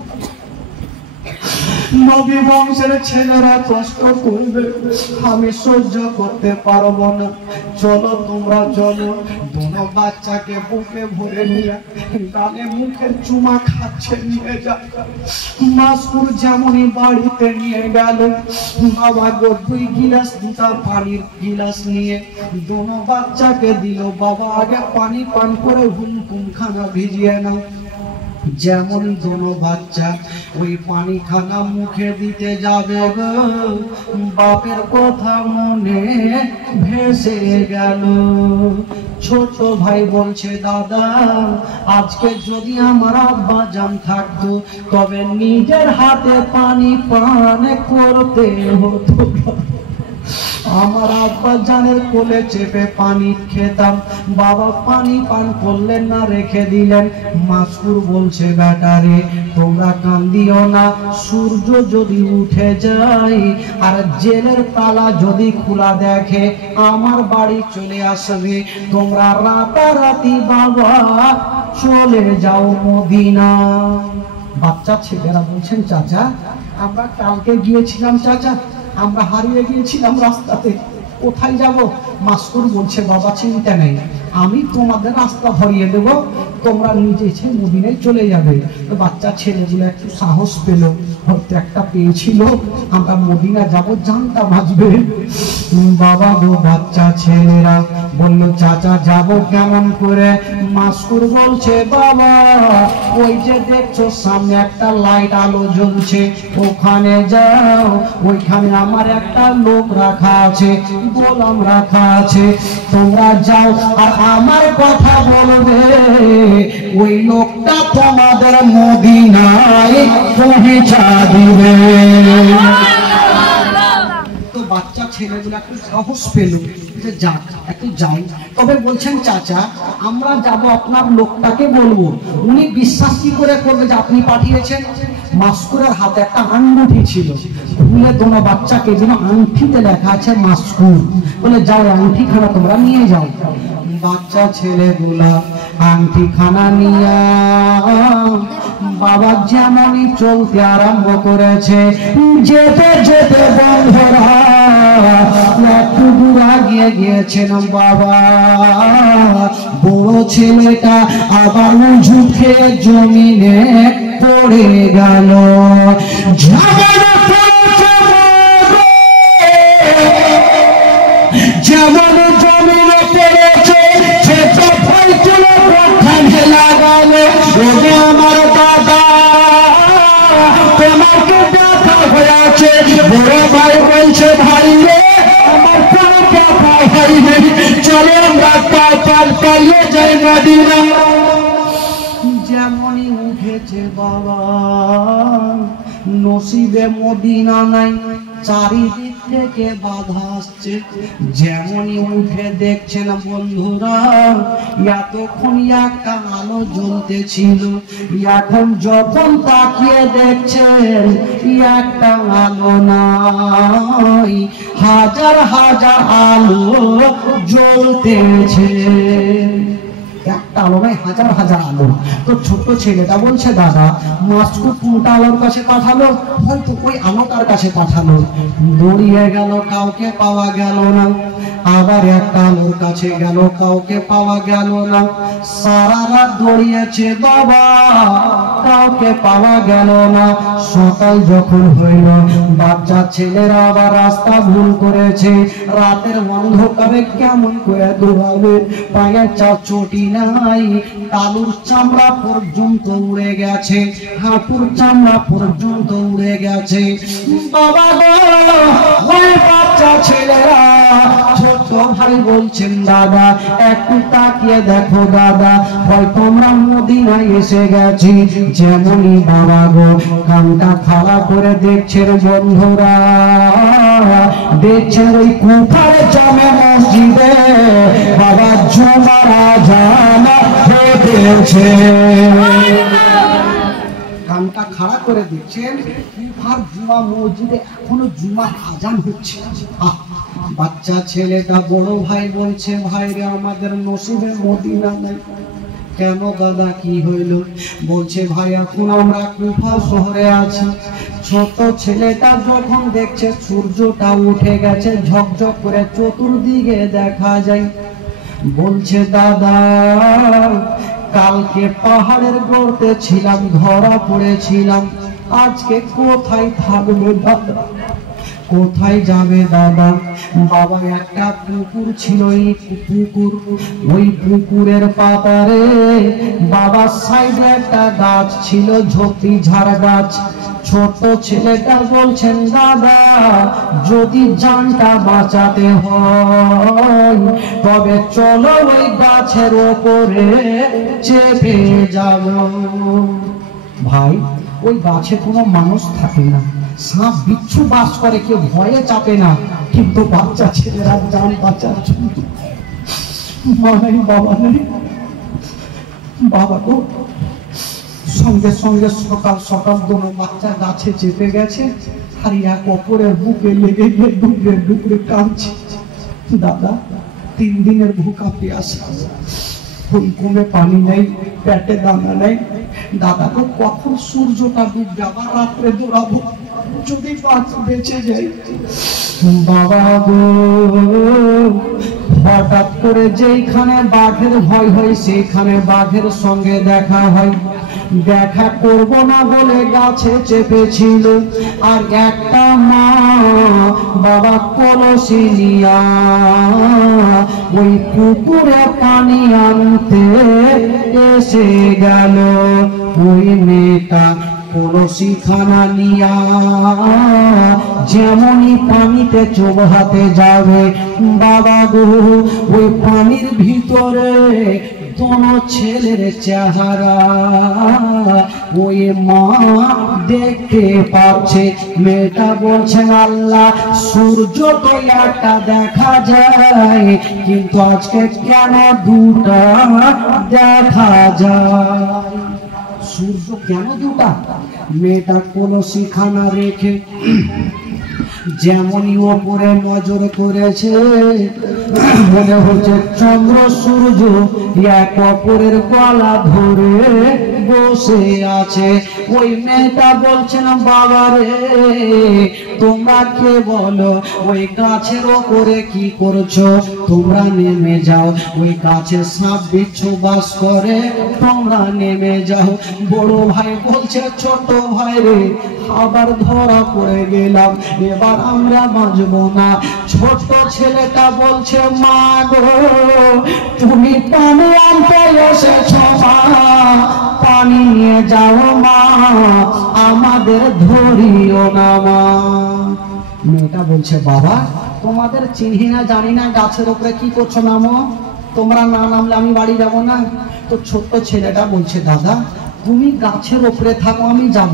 নবী বংশের ছেলেরা কষ্ট করবে, আমি সহ্য করতে পারবো না। চলো তোমরা চলো। দোনো বাচ্চাকে বুকে ভরে নিয়ে গালে মুখে চুমা খাচ্ছে নিয়ে যায়। মাসকুর যেমনই বাড়িতে নিয়ে গেল, বাবা গো 2 গিলাস দুটা পানির গিলাস নিয়ে দোনো বাচ্চাকে দিল, বাবা আগে পানি পান করে হুমকুমখানা ভিজিয়ে নাও। যেমন দোনো বাচ্চা ওই পানি খানা মুখে দিতে যাবে গো, বাপের কথা মনে ভেসে গেল। ছোট ভাই বলছে, দাদা আজকে যদি আমার আব্বা জান থাকতো, তবে নিজের হাতে পানি পান করতে হতো, আমার আব্বা জানের কোলে চেপে পানি খেতাম। বাবা পানি পান করলেন না, রেখে দিলেন। মাসকুর বলছে, বেটারে তোমরা কান্দিও না, সূর্য যদি উঠে যায় আর জেলের তালা যদি খোলা দেখে, আমার বাড়ি চলে আসবে, তোমরা রাতারাতি বাবা চলে যাও মদিনা। বাচ্চা ছেলেরা বলছেন চাচা আমরা কালকে গিয়েছিলাম চাচা, আমরা হারিয়ে গিয়েছিলাম রাস্তাতে, কোথায় যাব? মাস্কুর বলছে বাবা চিন্তা নেই, আমি তোমাদের রাস্তা ভরিয়ে দেব, তোমরা নিজে মদিনায় চলে যাবে। তো বাচ্চা ছেলেগুলো একটু সাহস পেল, হয়তো একটা পেয়েছিল আমরা মদিনা যাব, জানটা বাঁচবে। বাবা গো বাচ্চা ছেলেরা বললো চাচা যাব কেমন করে? মাস্কুর বলছে বাবা ওই যে দেখছো সামনে একটা লাইট আলো জ্বলছে, ওখানে যাও, ওইখানে আমার একটা লোক রাখা আছে, গোলাম রাখা আছে, তোমরা যাও আর আমার কথা বলবে, ওই লোকটা তোমাদের মদিনায় পৌঁছা দিবে। তো বাচ্চা ছেলেগুলো একটু সাহস পেল যে যাক একটু যাই। তবে বলছেন চাচা আমরা যাব, আপনার লোকটাকে বলবো, উনি বিশ্বাস কি করে করবে যে আপনি পাঠিয়েছেন? মাস্কুরের হাতে একটা আঙ্গুঠি ছিল, খুলে দোনো বাচ্চাকে যেন আংটিতে লেখা আছে মাস্কুর, বলে যাও আংটিখানা তোমরা নিয়ে যাও। বাচ্চা ছেলেগুলা আংটিখানা নিয়ে বাবা যেমনই চলতে আরম্ভ করেছে, যেতে যেতে বন্ধুরা একটু দূর আগিয়ে গিয়েছেন বাবা, বড় ছেলেটা আবার ঝুঁকে জমিনে পড়ে গেল। যেমন জমিনে পড়েছে সেটা ফল তুলে ওখানে লাগালো, আমার দাদা তোমাকে ব্যথা হয়েছে। বড় ভাই বলছে ভাই রে আমার কোনো ব্যথা হয়নি, চলো আমরা পালিয়ে যাই মদিনা। যেমনই উঠেছে বাবা নসিবে মদিনা নাই, চারিদিক থেকে বাধা আসছে। যেমনই উঠে দেখছেন বন্ধুরা এতক্ষণ একটা আলো জ্বলতেছিল, এখন যখন তাকিয়ে দেখছেন একটা আলো নাই, হাজার হাজার আলো জ্বলতেছে, একটা আলো নয় হাজার হাজার আলো। তো ছোট ছেলেটা বলছে দাদা মাস্কুর কোনটা আলোর কাছে পাঠালো? হয়তো ওই আলোটার কাছে পাঠালো। দৌড়িয়ে গেল, কাউকে পাওয়া গেল না, আবার একটা আলোর কাছে গেল, কাউকে পাওয়া গেল না, সারা রাত দৌড়িয়েছে বাবা, কাউকে পাওয়া গেল না। সকাল যখন হইল বাচ্চা ছেলেরা আবার রাস্তা ভুল করেছে, রাতের অন্ধকারে কেমন করে দৌড়াবে, পায়ে চটি নাই, তালুর চামড়া পর্যন্ত উড়ে গেছে, হাঁটুর চামড়া পর্যন্ত উড়ে গেছে। বাবা গো ওই বাচ্চা ছেলেরা ছোট ভাই বলছেন দাদা একটু তাকিয়ে দেখো দাদা, হয়তো আমরা মদিনায় এসে গেছি। যেমনই বাবা গো কানটা খাড়া করে দেখছেন বন্ধুরা, দেখছেন ওই কুফার জামে মসজিদে বাবা জুমার আযান হয়েছে। কানটা খাড়া করে দেখছেন কুফার জুমা মসজিদে এখনো জুমার আযান হচ্ছে। বাচ্চা ছেলেটা বড় ভাই বলছে ভাই রে আমাদের নসিবে মদিনা নাই। কেন দাদা কি হইল? বলছে ভাই এখন আমরা কুফা শহরে আছি। ছোট ছেলেটা যখন দেখছে সূর্যটা উঠে গেছে ঝকঝক করে চতুর্দিকে দেখা যায়, বলছে দাদা কালকে পাহাড়ের গর্তে ছিলাম, ধরা পড়েছিলাম, আজকে কোথায় থাকবে দাদা, কোথায় যাবে দাদা? বাবা একটা পুকুর ছিল, এই পুকুর, ওই পুকুরের পাতারে বাবার সাইডে একটা গাছ ছিল, ঝোপি ঝাড় গাছ। ছোট ছেলেটা বলছেন দাদা যদি জানটা বাঁচাতে হয় তবে চলো ওই গাছের ওপরে চেপে যাব। ভাই ওই গাছে কোনো মানুষ থাকে না, সাপ বিচ্ছু বাস করে, কেউ ভয়ে চাপে না, কিন্তু বাচ্চা ছেলেরা জান বাঁচার জন্য মা নেই বাবা নেই। বাবা তো সঙ্গে সঙ্গে সকাল সকাল দুটো বাচ্চা গাছে চেপে গেছে, আর এক অপরের বুকে লেগে গিয়ে ডুবরে ডুবরে কাঁদছে। দাদা 3 দিনের ভুকা পেয়াসা, ফুলকুমে পানি নেই, পেটে দানা নেই। দাদা তো কখন সূর্যটা ডুববে, আবার রাত্রে দৌড়াবো, যদি বেঁচে যাই। বাবা গো, হঠাৎ করে যেখানে বাঘের ভয় হয় সেখানে বাঘের সঙ্গে দেখা হয়। দেখা করব না বলে গাছে চেপেছিল, আর একটা মা বাবা কলসি নিয়া ওই পুকুরে পানি আনতে এসে গেল। ওই মেয়েটা কলসি খানা নিয়া যেমনই পানিতে চোবাতে যাবে, বাবা গো ওই পানির ভিতরে দোনো ছেলের চেহারা ওই মা দেখতে পাচ্ছে। মেয়েটা বলছেন, আল্লাহ সূর্য তো একটা দেখা যায়, কিন্তু আজকে কেন দুটা দেখা যায়? সূর্য কেন দুটা? মেয়েটা কলসি খানা রেখে যেমনই ওপরে নজর করেছে, মনে হচ্ছে চন্দ্র সূর্য এক অপরের গলা ধরে বসে আছে। ওই মেয়েটা বলছেন, বাবা রে তোমরা কে বলো, ওই গাছের ওপরে কি করছো? তোমরা নেমে যাও, ওই গাছে সাপ বিচ্ছু বাস করে, তোমরা নেমে যাও। বড় ভাই বলছে, ছোট ভাই রে আবার ধরা পড়ে গেলাম, এবার আমরা বাঁচবো না। ছোট ছেলেটা বলছে, মা গো তুমি পানি আনতে এসেছ মা, পানি নিয়ে যাও মা, আমাদের ধরিও না মা। মেয়েটা বলছে, বাবা তোমাদের চিনি না জানি না, গাছের উপরে কি করছো, নামো, তোমরা না নামলে আমি বাড়ি যাব না। তো ছোট্ট ছেলেটা বলছে, দাদা তুমি গাছের উপরে থাকো, আমি যাব।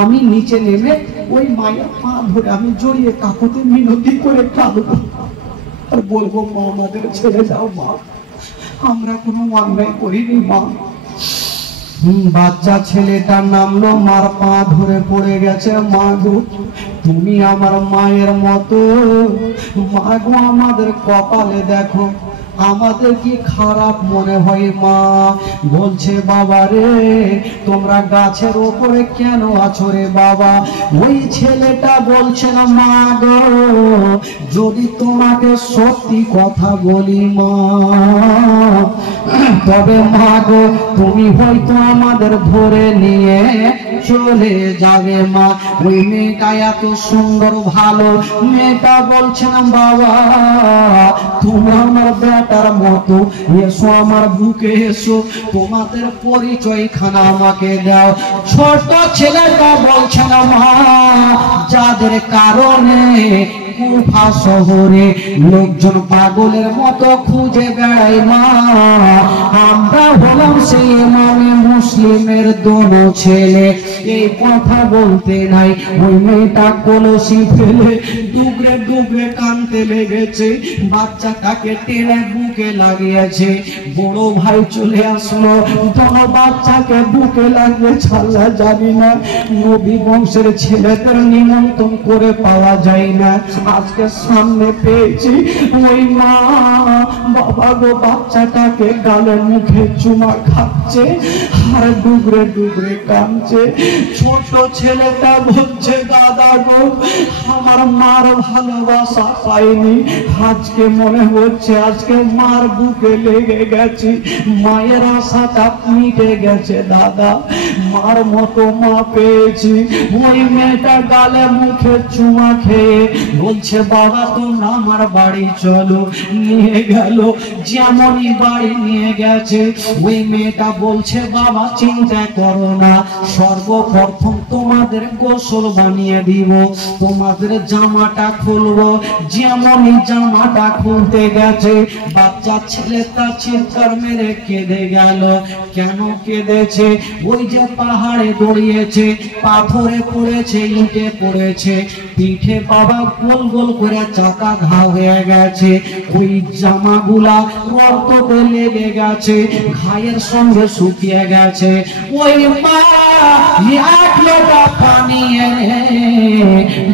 আমি নিচে নেমে ওই মায়ের পা ধরে আমি জড়িয়ে কাকুতে মিনতি করে কাঁদবো আর বলবো, মা আমাদের ছেড়ে যাও মা, আমরা কোনো অন্যায় করিনি মা। বাচ্চা ছেলেটা নামলো, মার পা ধরে পড়ে গেছে, মা গো তুমি আমার মায়ের মতো, মা গো আমাদের কপালে দেখো, আমাদের কি খারাপ মনে হয় মা। বলছে, বাবা রে তোমরা গাছের ওপরে কেন আছো রে বাবা? ওই ছেলেটা বলছে না, মা গো যদি তোমাকে সত্যি কথা বলি মা, তবে মা গো তুমি হয়তো আমাদের ধরে নিয়ে চলে যাবে মা। ওই মেয়েটা এত সুন্দর ভালো, মেয়েটা বলছে না, বাবা তোমরা আমার বেটার মতো, এসো আমার বুকে এসো, তোমাদের পরিচয় খানা আমাকে দাও। ছোট ছেলেটা বলছে না, মা যাদের কারণে কুফা শহরে লোকজন পাগলের মতো খুঁজে বেড়ায় মা, আমরা হলাম সেই ইমামে মুসলিমের দোনো ছেলে। এই কথা বলতে নাই, ওই মেয়েটা কলসি ফেলে ডুবরে ডুবরে কাঁদতে লেগেছে, বাচ্চাটাকে টেনে বুকে লাগিয়েছে। বড় ভাই চলে আসলো, দোনো বাচ্চাকে বুকে লাগিয়ে ছাড়লা, জানি না নবী বংশের ছেলেদের নিমন্ত্রণ করে পাওয়া যায় না, আজকে সামনে পেয়েছি। ওই মা বাবা গো বাচ্চাটাকে গালে মুখে চুমা খাচ্ছে আর ডুবরে ডুবরে কাঁদছে। ছোট ছেলেটা বলছে, দাদা গো আমার মার ভালোবাসা পাইনি, আজকে মনে হচ্ছে আজকে মার বুকে লেগে গেছি, মায়ের আশাটা মিটে গেছে দাদা, মার মতো মা পেয়েছি। ওই মেয়েটা গালে মুখে চুমা খেয়ে বলছে, বাবা তোমরা আমার বাড়ি চলো। নিয়ে গেল, যেমনই বাড়ি নিয়ে গেছে, ওই মেয়েটা বলছে, বাবা চিন্তা করো না, সর্বপ্রথম তোমাদের গোসল বানিয়ে দিব, তোমাদের জামাটা খুলবো। যেমনই জামাটা খুলতে গেছে, বাচ্চা ছেলেটা চিৎকার মেরে কেঁদে গেল। কেন কেঁদেছে? ওই যে পাহাড়ে দৌড়িয়েছে, পাথরে পড়েছে, ইটে পড়েছে, পিঠে বাবা গোল গোল করে চাকা ঘা হয়ে গেছে, ওই জামাগুলা রক্ততে লেগে গেছে, ঘায়ের সঙ্গে শুকিয়ে গেছে। ওই মা এক লোটা পানি এনে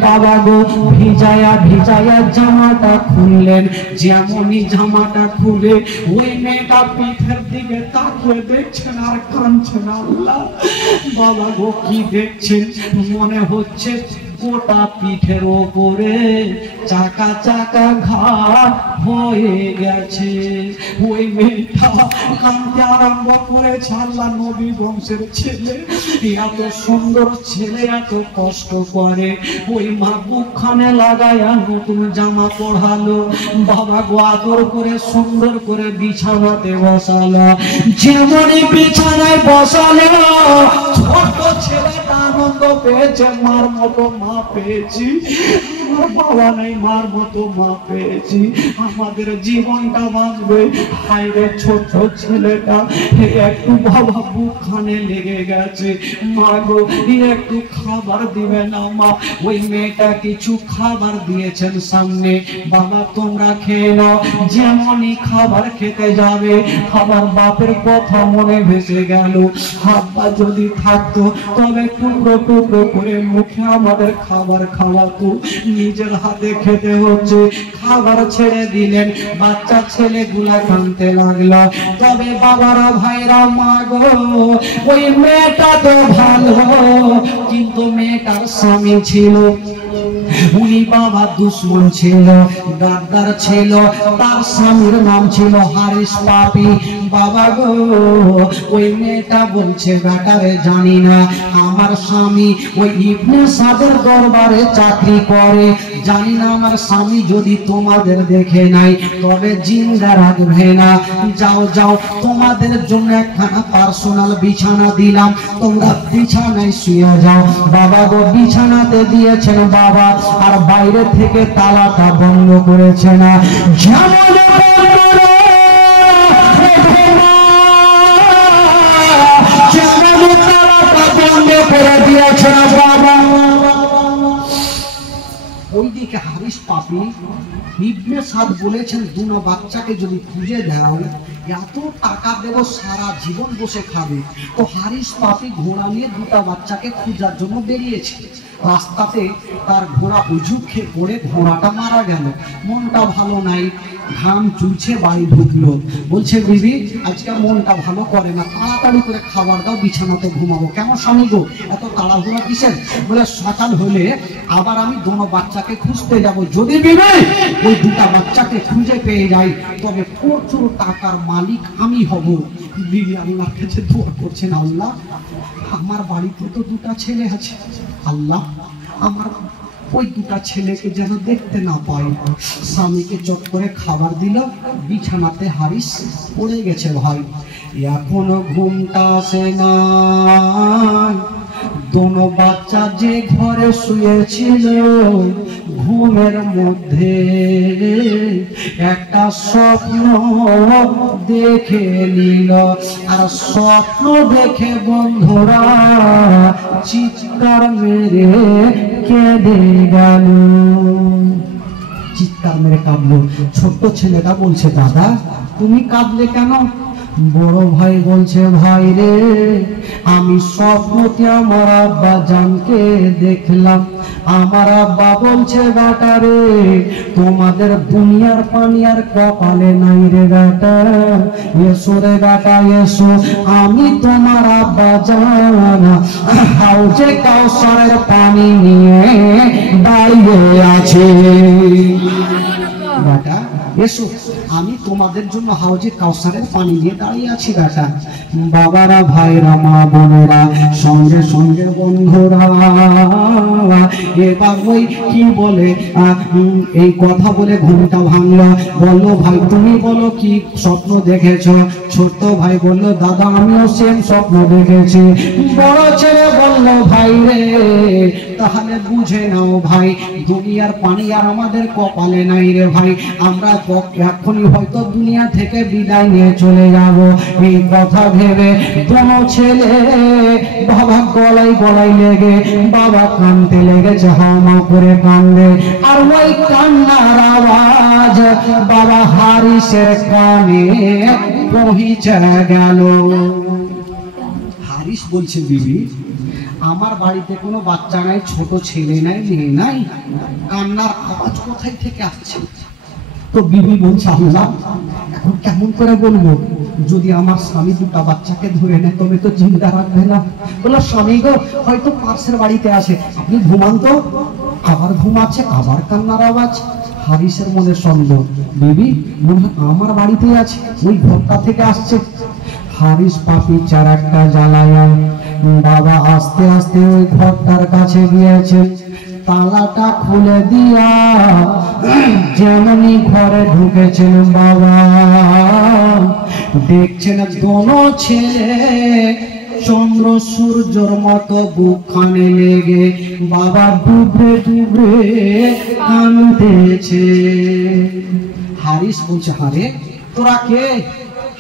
বাবা গো ভিজায়া ভিজায়া জামাটা খুললেন। যেমনই জামাটা খুলে ওই মেয়েটা পিঠের দিকে তাকিয়ে দেখছেন আর কাঁদছেন। আল্লাহ বাবা গো কি দেখছেন? মনে হচ্ছে গোটা পিঠের ওপরে চাকা চাকা ঘা হয়ে গেছে। ওই মেয়েটা কাঁদতে আরম্ভ করেছে। আল্লাহ নবী বংশের ছেলে, এত সুন্দর ছেলে এত কষ্ট করে। ওই মা বুকখানে লাগায়া নতুন জামা পড়ালো। বাবা গো আদর করে সুন্দর করে বিছানাতে বসালো। যেমনই বিছানায় বসালো ছোট ছেলেটা আনন্দ পেয়েছে। মার মতো মা পেয়েছি, আমার বাবা নাই, মার মতো মা পেয়েছি, আমাদের জীবনটা বাঁচবে। হায়রে ছোট ছেলেটা একটু বাবা বুকখানে লেগে গেছে। মা গো একটু খাবার দিবে না মা? ওই মেয়েটা কিছু খাবার দিয়েছেন সামনে, বাবা তোমরা খেয়ে নাও। যেমনই খাবার খেতে যাবে আমার বাপের কথা মনে ভেসে গেল। আব্বা যদি থাকতো তবে টুকরো টুকরো করে মুখে আমাদের খাবার খাওয়াতো, নিজের হাতে খেতে হচ্ছে। খাবার ছেড়ে দিলেন, বাচ্চা ছেলেগুলা কাঁদতে লাগলো। তবে বাবারা ভাইরা মা গো ওই মেয়েটা তো ভালো, কিন্তু মেয়েটার স্বামী ছিল, উনি বাবা দুশ্মন ছিল, গাদ্দার ছিল। তার স্বামীর নাম ছিল হারিস পাপি। বাবা গো ওই মেয়েটা বলছে বেটারে জানি না আমার স্বামী ওই ইবনে সাদের দরবারে চাকরি করে, জানি না আমার স্বামী যদি তোমাদের দেখে নাই তবে জিন্দা রাখবে না। যাও যাও তোমাদের জন্য একখানা পার্সোনাল বিছানা দিলাম, তোমরা বিছানায় শুয়ে যাও। বাবা গো বিছানাতে দিয়েছেন বাবা, আর বাইরে থেকে তালাটা বন্ধ করেছে না। যেমন তালাটা বন্ধ করে দিয়েছে না বাবা। ওইদিকে হারিস পাপি ইবনে সাদ বলেছেন দুনো বাচ্চাকে যদি খুঁজে দাও এত টাকা দেবো সারা জীবন বসে খাবে। তো হারিস পাপি ঘোড়া নিয়ে দুটা বাচ্চাকে খোঁজার জন্য বেরিয়েছে। রাস্তাতে তার ঘোড়া উজু খেয়ে পড়ে ঘোড়াটা মারা গেল। মনটা ভালো নাই, ঘাম চুলছে, বাড়ি ঢুকলো। বলছে বিবি আজকে মনটা ভালো করে না, তাড়াতাড়ি করে খাবার দাও, বিছানাতে ঘুমাবো। কেন স্বামী গো এত তাড়াহুড়া কিসের? বলে সকাল হলে আবার আমি দোনো বাচ্চাকে খুঁজতে যাব, যদি বিবি ওই দুটা বাচ্চাকে খুঁজে পেয়ে যাই তবে প্রচুর টাকার মালিক আমি হব। বিবি আল্লাহর কাছে দোয়া করছেন, আল্লাহ আমার বাড়িতে তো দুটা ছেলে আছে, আল্লাহ আমার ওই দুটা ছেলেকে যেন দেখতে না পাই। স্বামীকে চট করে খাবার দিল, বিছানাতে হারিস পড়ে গেছে। ভাই এখনো ঘুমটা আসে না। দোনো বাচ্চা যে ঘরে শুয়েছিল ঘুমের মধ্যে একটা স্বপ্ন দেখে নিল, আর স্বপ্ন দেখে বন্ধুরা চিৎকার মেরে কেঁদে গেল। চিৎকার মেরে কাঁদলো। ছোট্ট ছেলেটা বলছে দাদা তুমি কাঁদলে কেন? বড় ভাই বলছে ভাই রে আমি স্বপ্নতে আমার আব্বা জানকে দেখলাম। আমার আব্বা বলছে বেটা রে তোমাদের দুনিয়ার পানি আর কপালে নাই রে বেটা, এসো রে বেটা এসো, আমি তোমার আব্বা জান হাউজে কাউসারের পানি নিয়ে দাঁড়িয়ে আছে। বেটা এসো আমি তোমাদের জন্য হাউজে কাউসারের পানি নিয়ে দাঁড়িয়ে আছি। বেটা বাবারা ভাইরা মা বোনেরা সঙ্গে সঙ্গে বন্ধুরা এবার ওই কি বলে এই কথা বলে ঘুমটা ভাঙলো। বললো ভাই তুমি বলো কি স্বপ্ন দেখেছ? ছোট্ট ভাই বললো দাদা আমিও সেম স্বপ্ন দেখেছি। বড় ছেলে বললো ভাই রে তাহলে বুঝে নাও ভাই দুনিয়ার পানি আর আমাদের কপালে নাই রে ভাই, আমরা এখনই হয়তো দুনিয়া থেকে বিদায় নিয়ে চলে যাব। এই কথা ভেবে দোনো ছেলে বাবা গলায় গলায় লেগে বাবা কাঁদতে লেগেছে, হাওয়া করে কান্দে। আর ওই কান্নার আওয়াজ বাবা হারিসের কানে পৌঁছে গেল। হারিস বলছে বিবি আমার বাড়িতে কোনো বাচ্চা নাই, ছোট ছেলে নাই, মেয়ে নাই, কান্নার আওয়াজ কোথায় থেকে আসছে? তো বিবি বলছে আল্লাহ এখন কেমন করে বলবো, যদি আমার স্বামী দুটা বাচ্চাকে ধরে নেয় তবে তো জিন্দা রাখবে না। বললো স্বামী গো হয়তো পাশের বাড়িতে আসে, আপনি ঘুমান তো। আবার ঘুমাচ্ছে, আবার কান্নার আওয়াজ। হারিসের মনে সন্দেহ, বিবি মনে হয় আমার বাড়িতে আছে, ওই ঘরটা থেকে আসছে। হারিস পাপি চার একটা জ্বালায়া বাবা আস্তে আস্তে ওই ঘরটার কাছে গিয়েছে, তালাটা খুলে দিয়া যেমনই ঘরে ঢুকেছেন বাবা দেখছেন দোনো ছেলে চন্দ্র সূর্যর মতো বুকখানে লেগে বাবা ডুবরে ডুবরে কাঁদতেছে। হারিস বলছে হারে তোরা কে?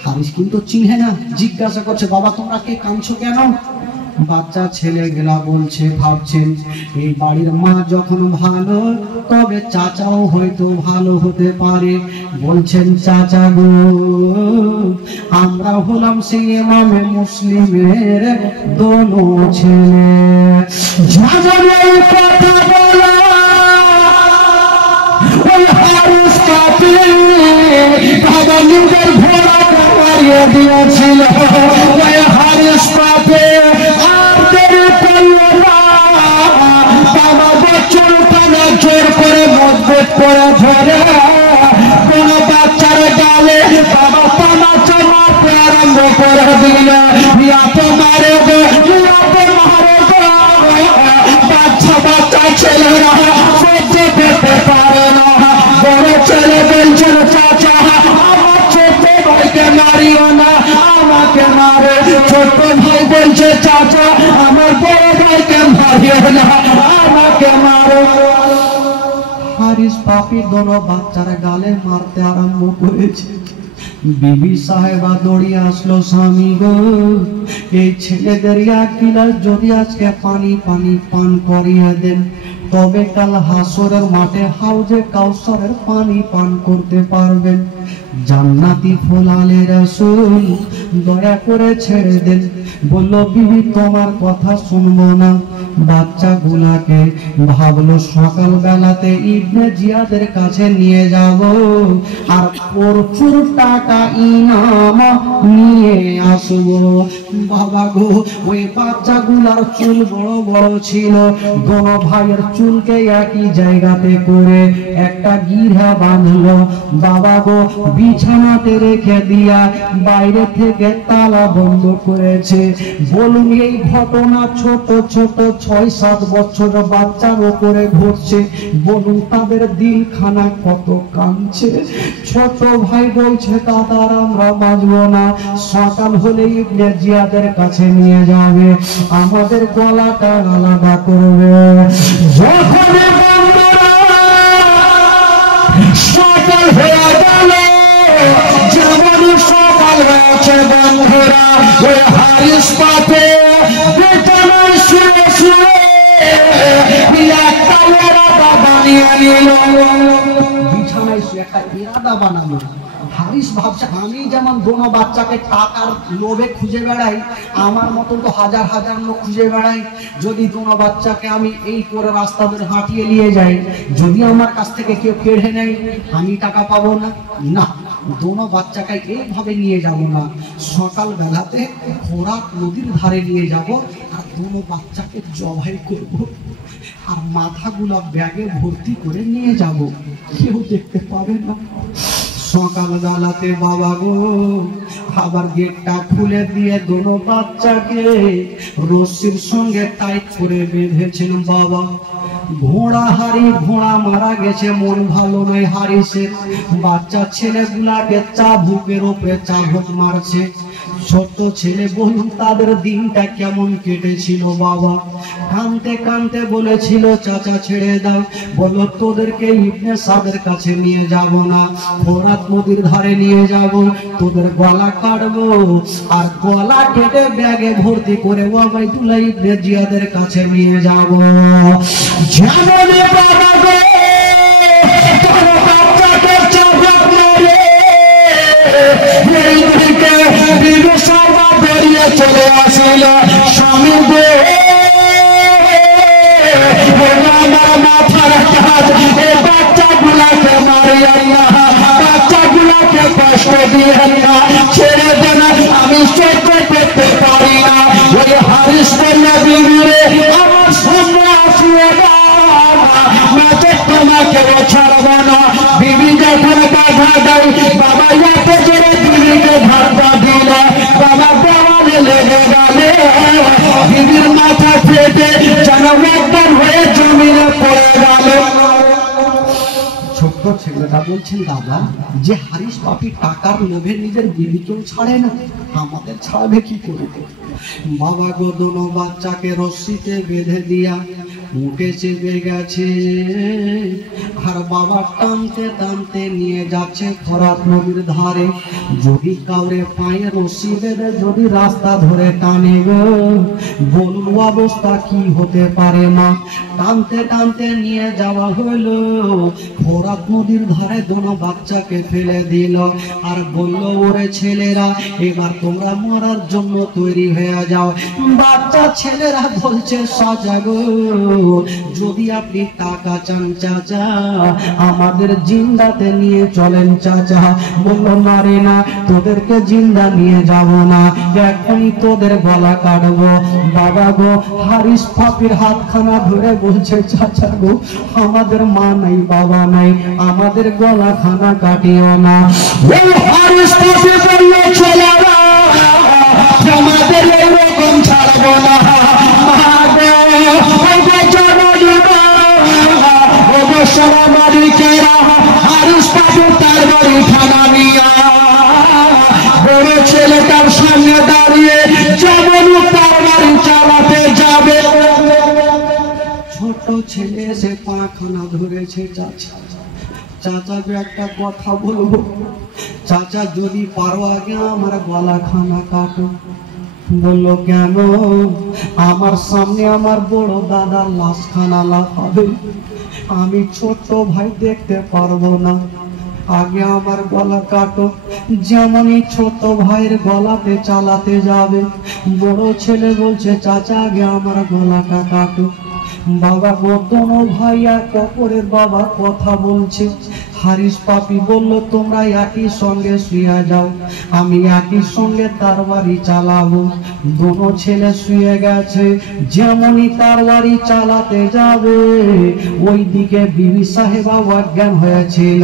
হারিস কিন্তু চিনহে না, জিজ্ঞাসা করছে বাবা তোমরা কে, কাঁদছো কেন? বাচ্চা ছেলেগুলা বলছে ভাবছেন এই বাড়ির মা যখন ভালো তবে চাচাও হয়তো ভালো হতে পারে। বলছেন চাচা গো আমরা হলাম সেই ইমামে মুসলিমের দোনো ছেলে। ঝামেলার কথা বলা ওই হারিস কাপি বাবা নিজের ঘোড়া মারিয়ে দিয়েছিল। ওই হারিস কাপি ছোট ভাই বলছে চাচা আমার বড় ভাইকে মারিও না, আমাকে মারো। হারিস পাপি দোনো বাচ্চারা গালে মারতে আরম্ভ করেছে। বিবি সাহেবা দৌড়িয়ে আসলো, স্বামী গো এই ছেলেদের এক গিলাস যদি আজকে পানি পানি পান করিয়ে দেন তবে কাল হাসরের মাঠে হাউজে কাউসারের পানি পান করতে পারবেন। জান্নাতি ফোলালে রাসূল দয়া করে ছেড়ে দেন। বলল বিবি তোমার কথা শুনবো না। বাচ্চাগুলাকে ভাবলো সকাল বেলাতে ইবনে জিয়াদের কাছে নিয়ে যাব আর প্রচুর টাকা ইনাম নিয়ে আসবো। বাবা গো ওই বাচ্চাগুলার চুল বড় বড় ছিল, দোনো ভাইয়ের চুলকে একই জায়গাতে করে একটা গিরা বাঁধলো। বাবা গো বিছানাতে রেখে দিয়া বাইরে থেকে তালা বন্ধ করেছে। বলুন এই ঘটনা ছোট ছোট ৬-৭ বছরের বাচ্চার উপরে ঘটছে, বলুন তাদের দিলখানা কত কাঁদছে। ছোট ভাই বলছে দাদার আমরা বাঁচবো না, সকাল হলে ইবনে জিয়াদের কাছে নিয়ে যাবে, আমাদের গলাটা আলাদা করবে। যখন সকাল হয়ে গেল, যেমন সকাল হয়েছে বন্ধুরা ওই হারিস পাপে বিছানায় শুয়ে শুয়ে একটা ইরাদা বানিয়ে নিল। বিছানায় শুয়ে একটা ইরাদা বানালো। হারিস ভাবছে আমি যেমন দোনো বাচ্চাকে টাকার লোভে খুঁজে বেড়াই, আমার মতন তো হাজার হাজার লোক খুঁজে বেড়াই। যদি দোনো বাচ্চাকে আমি এই করে রাস্তা ধরে হাঁটিয়ে নিয়ে যাই, যদি আমার কাছ থেকে কেউ কেড়ে নেয় আমি টাকা পাবো না। না, দোনো বাচ্চাকে এইভাবে নিয়ে যাব না, সকাল বেলাতে ফোরাত নদীর ধারে নিয়ে যাব আর দোনো বাচ্চাকে জবাই করব আর মাথাগুলো ব্যাগে ভর্তি করে নিয়ে যাব, কেউ দেখতে পাবে না। সকাল বেলাতে বাবা গো আবার গেটটা খুলে দিয়ে দোনো বাচ্চাকে রশির সঙ্গে টাইট করে বেঁধেছেন বাবা। ঘোড়া মারা গেছে, মন ভালো নয় হারিসের। বাচ্চা ছেলেগুলাকে চাবুকের উপরে চাবুক মারছে। ছোট ছেলে বলুন তাদের দিনটা কেমন কেটেছিল বাবা। কাঁদতে কাঁদতে বলেছিল চাচা ছেড়ে দাও। বলল তোদেরকে ইবনে সাদের কাছে নিয়ে যাব না, ফোরাত নদীর ধারে নিয়ে যাব, তোদের গলা কাটবো আর গলা কেটে ব্যাগে ভর্তি করে ওবাইদুল্লাহ ইবনে জিয়াদের কাছে নিয়ে যাব। যেমন বাবা গো তোর বাচ্চাকে চাবুক মারে এই দিকে বিবি সাহেবা বেরিয়ে চলে আসিল। স্বামী গো বাচ্চাগুলাকে মারিয়েন না, বাচ্চাগুলাকে কষ্ট দিয়েন না, ছেড়ে দেন, আমি সহ্য করতে পারি না। ওই হারিস বলল বিবিরে আমার সামনে আসিয়ে তোমাকেও ছাড়ব না। বিবি যখন বাধা দেয় বাবা এত জোরে বিবিকে ধাক্কা দিল, বাবা দেওয়ালে লেগে গেলে বিবির মাথা ফেটে যেন একবার হয়ে জমিনে পড়ে গেল। ছোট্ট ছেলেটা বলছেন দাদা যে হারিস পাপি টাকার লোভে নিজের বিবিকেও ছাড়ে না, আমাদের ছাড়বে কি করে? বাবা গো দোনো বাচ্চাকে রশ্মিতে বেঁধে দিয়া উঠে চেপে গেছে, আর বাবা টানতে টানতে নিয়ে যাচ্ছে ফোরাত নদীর ধারে। যদি কাউরে পায়ে রশ্মি বেঁধে যদি রাস্তা ধরে টানে গো, বলুন অবস্থা কি হতে পারে মা? টানতে টানতে নিয়ে যাওয়া হলো ফোরাত নদীর ধারে, দোনো বাচ্চাকে ফেলে দিল আর বলল ওরে ছেলেরা এবার তোমরা মরার জন্য তৈরি হয়ে যাও। বাচ্চা ছেলেরা বলছে সাজাগো, যদি আপনি টাকা চান চাচা আমাদের জিন্দাতে নিয়ে চলেন চাচা। বলল মারে না, তোদেরকে জিন্দা নিয়ে যাব না, এখনই তোদের গলা কাটবো। বাবা গো হারিস পাপির হাতখানা ধরে বলছে চাচা গো আমাদের মা নাই বাবা নাই, আমাদের গলা খানা কাটিও না। হারিস পাপি বলল চলে না, আমাদের এরকম ছাড়বো না। ছেলেটার সামনে দাঁড়িয়ে যেমন তার বাড়ি চালাতে যাবে, ছোট ছেলে সে পাখানা ধরেছে। চাচা চাচাকে একটা কথা বলবো, চাচা যদি পারো আগে আমার গলা খানা কাটো। বললো কেন? আমার সামনে আমার বড় দাদার লাশ খানা লাফাবে, আমি ছোট ভাই দেখতে পারবো না, আগে আমার গলা কাটো। যেমনই ছোট ভাইয়ের গলাতে চালাতে যাবে, বড় ছেলে বলছে চাচা আগে আমার গলাটা কাটো। বাবা গতন ভাই এক অপরের বাবা কথা বলছে। হারিস পাপি বলল তোমরা একই সঙ্গে শুয়ে যাও, আমি একই সঙ্গে তার বাড়ি চালাবো। দুটো ছেলে শুয়ে গেছে, যেমনই তার বাড়ি চালাতে যাবে ওইদিকে বিবি সাহেবা অজ্ঞান হয়েছিল,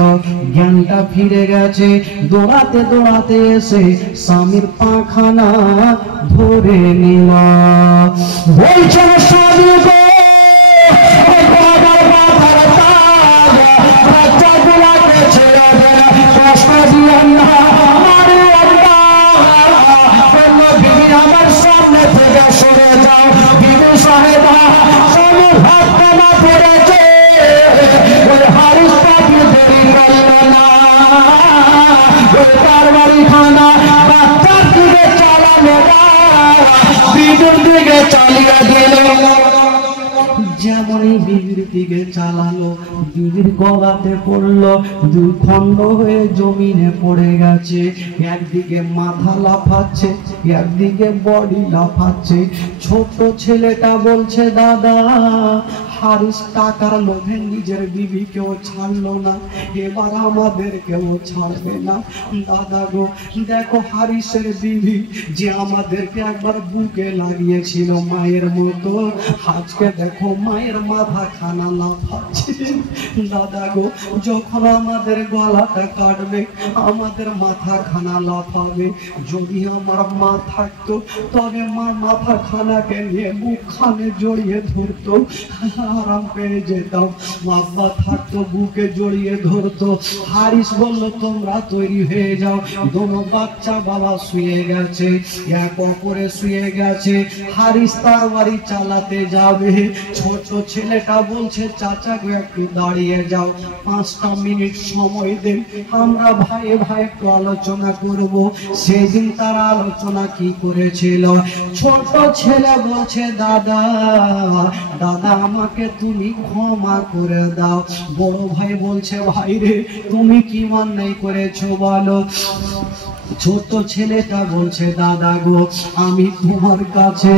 জ্ঞানটা ফিরে গেছে। দৌড়াতে দৌড়াতে এসে স্বামীর পাখানা ধরে নিল। বলছেন স্বামী গো আমার সামনে থেকে সরে যাও, বিবি সাহেবা স্বামীর হাতখানা ধরেছে। হারিস পাপি দেরি করল না, তার বাড়ি খানা বাচ্চার দিকে চালানো বিবির দিকে চালিয়ে দিল। যেমনই বিবির দিকে চালালো বিবির গলাতে পড়লো, দুই খণ্ড হয়ে জমিনে পড়ে গেছে। একদিকে মাথা লাফাচ্ছে, একদিকে বডি লাফাচ্ছে। ছোট ছেলেটা বলছে দাদা হারিস টাকার লোভে নিজের বিবিকেও ছাড়লো না, এবার আমাদেরকেও ছাড়বে না। দাদা গো দেখো হারিসের বিবি যে আমাদেরকে একবার বুকে লাগিয়েছিল মায়ের মতো, আজকে দেখো মায়ের মাথা খানা লাফাচ্ছে। দাদা গো যখন আমাদের গলাটা কাটবে আমাদের মাথা খানা লাফাবে। যদি আমার মা থাকতো তবে মা মাথা খানাকে নিয়ে মুখখানে জড়িয়ে ধরতো, আরাম পেয়ে যেতাম। বাবা থাকতো বুকে জড়িয়ে ধরতো। হারিস বলল তোমরা তৈরি হয়ে যাও। দোনো বাচ্চা বাবা শুয়ে গেছে, এক অপরে শুয়ে গেছে। হারিস তার বাড়ি চালাতে যাবে। ছোট ছেলেটা বলছে চাচা গো একটু দাঁড়িয়ে যাও, 5টা মিনিট সময় দেন, আমরা ভাই ভাই একটু আলোচনা করব। সেদিন তারা আলোচনা কি করেছিল। ছোট ছেলে বলছে দাদা দাদা আমাকে তুমি ক্ষমা করে দাও। বড় ভাই বলছে ভাই রে তুমি কি অন্যায় করেছো বলো। ছোট ছেলেটা বলছে দাদা গো আমি তোমার কাছে,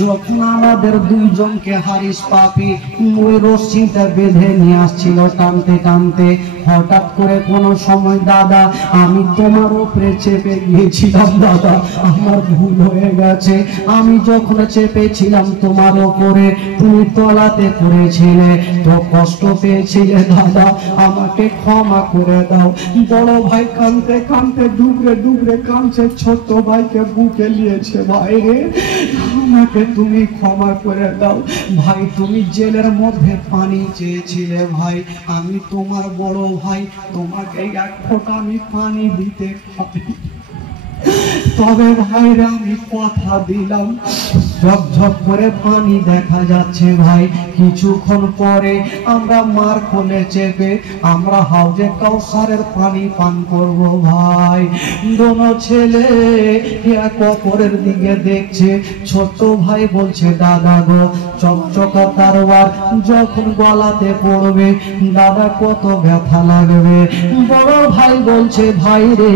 যখন আমাদের দুইজনকে হারিস পাপি ওই রশ্মিটা বেঁধে নিয়ে আসছিল টানতে টানতে, হঠাৎ করে কোনো সময় দাদা আমি তোমার উপরে চেপে গিয়েছিলাম দাদা, আমার ভুল হয়ে গেছে। আমি যখন চেপেছিলাম তোমার উপরে তুমি তলাতে পড়েছিলে, তো কষ্ট পেয়েছিলে দাদা, আমাকে ক্ষমা করে দাও। বড় ভাই কাঁদতে কাঁদতে ডুবরে ডুবরে কাঁদছে, ছোট ভাইকে বুকে নিয়েছে। ভাই রে আমাকে তুমি ক্ষমা করে দাও। ভাই তুমি জেলের মধ্যে পানি চেয়েছিলে ভাই, আমি তোমার বড় ভাই, তোমাকে এক ফোঁটা আমি পানি দিতে পারি, তবে ভাইরা আমি কথা দিলাম ঝকঝক করে পানি দেখা যাচ্ছে ভাই। কিছুক্ষণ পরে আমরা মার কোলে চেপে আমরা হাউজে কাউসারের পানি পান করব ভাই। দোনো ছেলে এক অপরের দিকে দেখছে। ছোট ভাই বলছে দাদা গো চকচকা তারওয়ার যখন গলাতে পড়বে দাদা কত ব্যথা লাগবে। বড় ভাই বলছে ভাই রে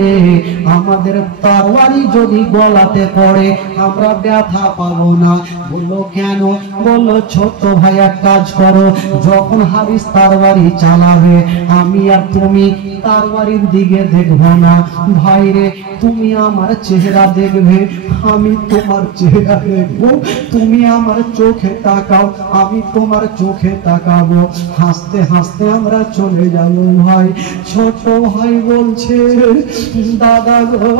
আমাদের তারওয়ারি যদি গলাতে পড়ে আমরা ব্যথা পাবো না। বললো কেন? বললো ছোট ভাই এক কাজ করো, যখন হারিস তারওয়ারি চালাবে আমি আর তুমি তারওয়ারির দিকে দেখবো না। ভাই রে তুমি আমার চেহারা দেখবে, আমি তোমার চেহারা দেখবো। তুমি আমার চোখে তাকাও, আমি তোমার চোখে তাকাবো। হাসতে হাসতে আমরা চলে যাবো ভাই। ছোট ভাই বলছে দাদা গো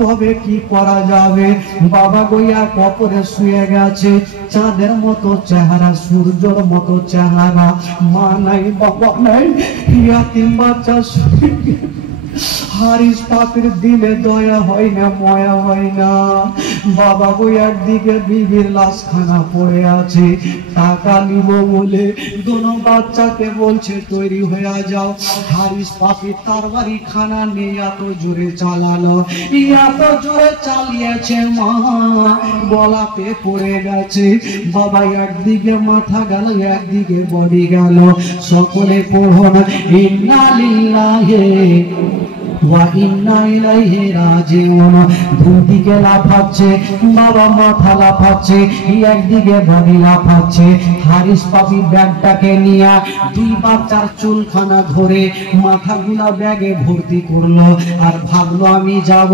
তবে কি করা যাবে? বাবা গইয়া কপরে শুয়ে গেছে, চাঁদের মতো চেহারা, সূর্যের মতো চেহারা, মা নাই বাবা নাই, ইয়াতিম বাচ্চা শুয়ে। হারিস পাপির দিলে দয়া হয় না, ময়া হয় না। বাবা গো একদিকে বিবির লাশখানা পড়ে আছে, টাকা নিব বলে দোনো বাচ্চাকে বলছে তৈরি হয়ে যাও। হারিস পাপি তারবারি খানা নিয়ে এত জোরে চালালো, এত জোরে চালিয়েছে মা গলাতে পড়ে গেছে। বাবা একদিকে মাথা গেল, একদিকে বডি গেল। সকলে পড়ুন ইন্না লিল্লাহি ওয়া ইন্না ইলাইহি রাজিউন। দুদিকে লাফাচ্ছে, বাবা মাথা লাফাচ্ছে, একদিকে বডি লাফাচ্ছে। হারিস পাপি ব্যাগটাকে নিয়ে দুই বাচ্চার চুলখানা ধরে মাথাগুলা ব্যাগে ভর্তি করলো আর ভাবলো আমি যাব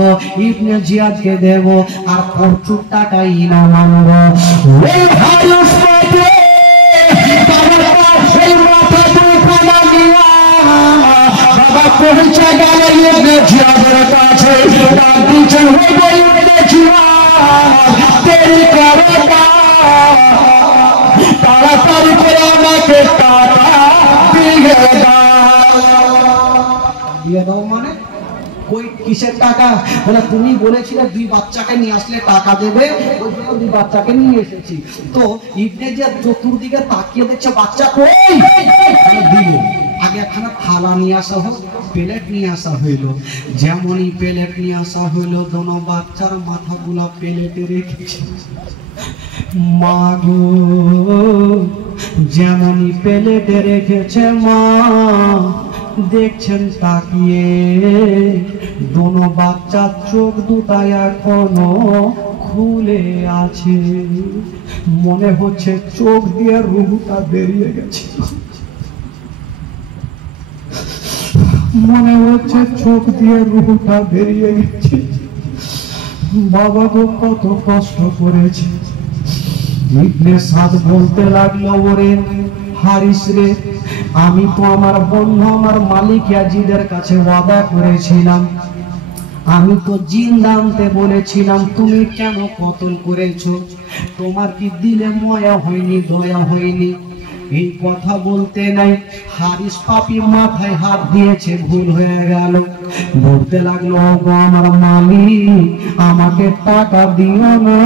ইবনে জিয়াদকে দেব আর প্রচুর টাকা ইনাম আনবো। ওই হারিস পাপি বাবার পাশে মাথা দুখানা নিয়ে বাবা পৌঁছে গেল ইবনে জিয়াদের কাছে। দিচ্ছে হইব ইবনে জিয়াদ দেরি করে না, তাড়াতাড়ি করে আমাকে টাকা দিয়ে দাও। মানে কই কিসের টাকা? বলে তুমি বলেছিলে দুই বাচ্চাকে নিয়ে আসলে টাকা দেবে, ওই জন্য দুই বাচ্চাকে নিয়ে এসেছি। তো ইবনে জিয়াদ চতুর্দিকে তাকিয়ে দেখছে বাচ্চা কই, দিল। আগে একখানা থালা নিয়ে আসা হোক, প্লেট নিয়ে আসা হইলো। যেমনই প্লেট নিয়ে আসা হইলো দোনো বাচ্চার মাথাগুলা প্লেটে রেখেছে। মা গো যেমনই প্লেটে রেখেছে মা দেখছেন তাকিয়ে, দোনো বাচ্চার চোখ দুটা এখনো খুলে আছে। মনে হচ্ছে চোখ দিয়ে রুহটা বেরিয়ে গেছে, মনে হচ্ছে চোখ দিয়ে রুহটা বেরিয়ে গেছে। বাবা গো কত কষ্ট করেছে। ইবনে সাদ বলতে লাগলো ওরে হারিস রে আমি তো আমার বন্ধু আমার মালিক ইয়াজিদের কাছে ওয়াদা করেছিলাম, আমি তো জিন্দা আনতে বলেছিলাম, তুমি কেন কতল করেছো? তোমার কি দিলে ময়া হয়নি, দয়া হয়নি? এই কথা বলতে নাই হারিস পাপি মাথায় হাত দিয়েছে, ভুল হয়ে গেল। বলতে লাগলো আমার মালিক আমাকে টাকা দিও না,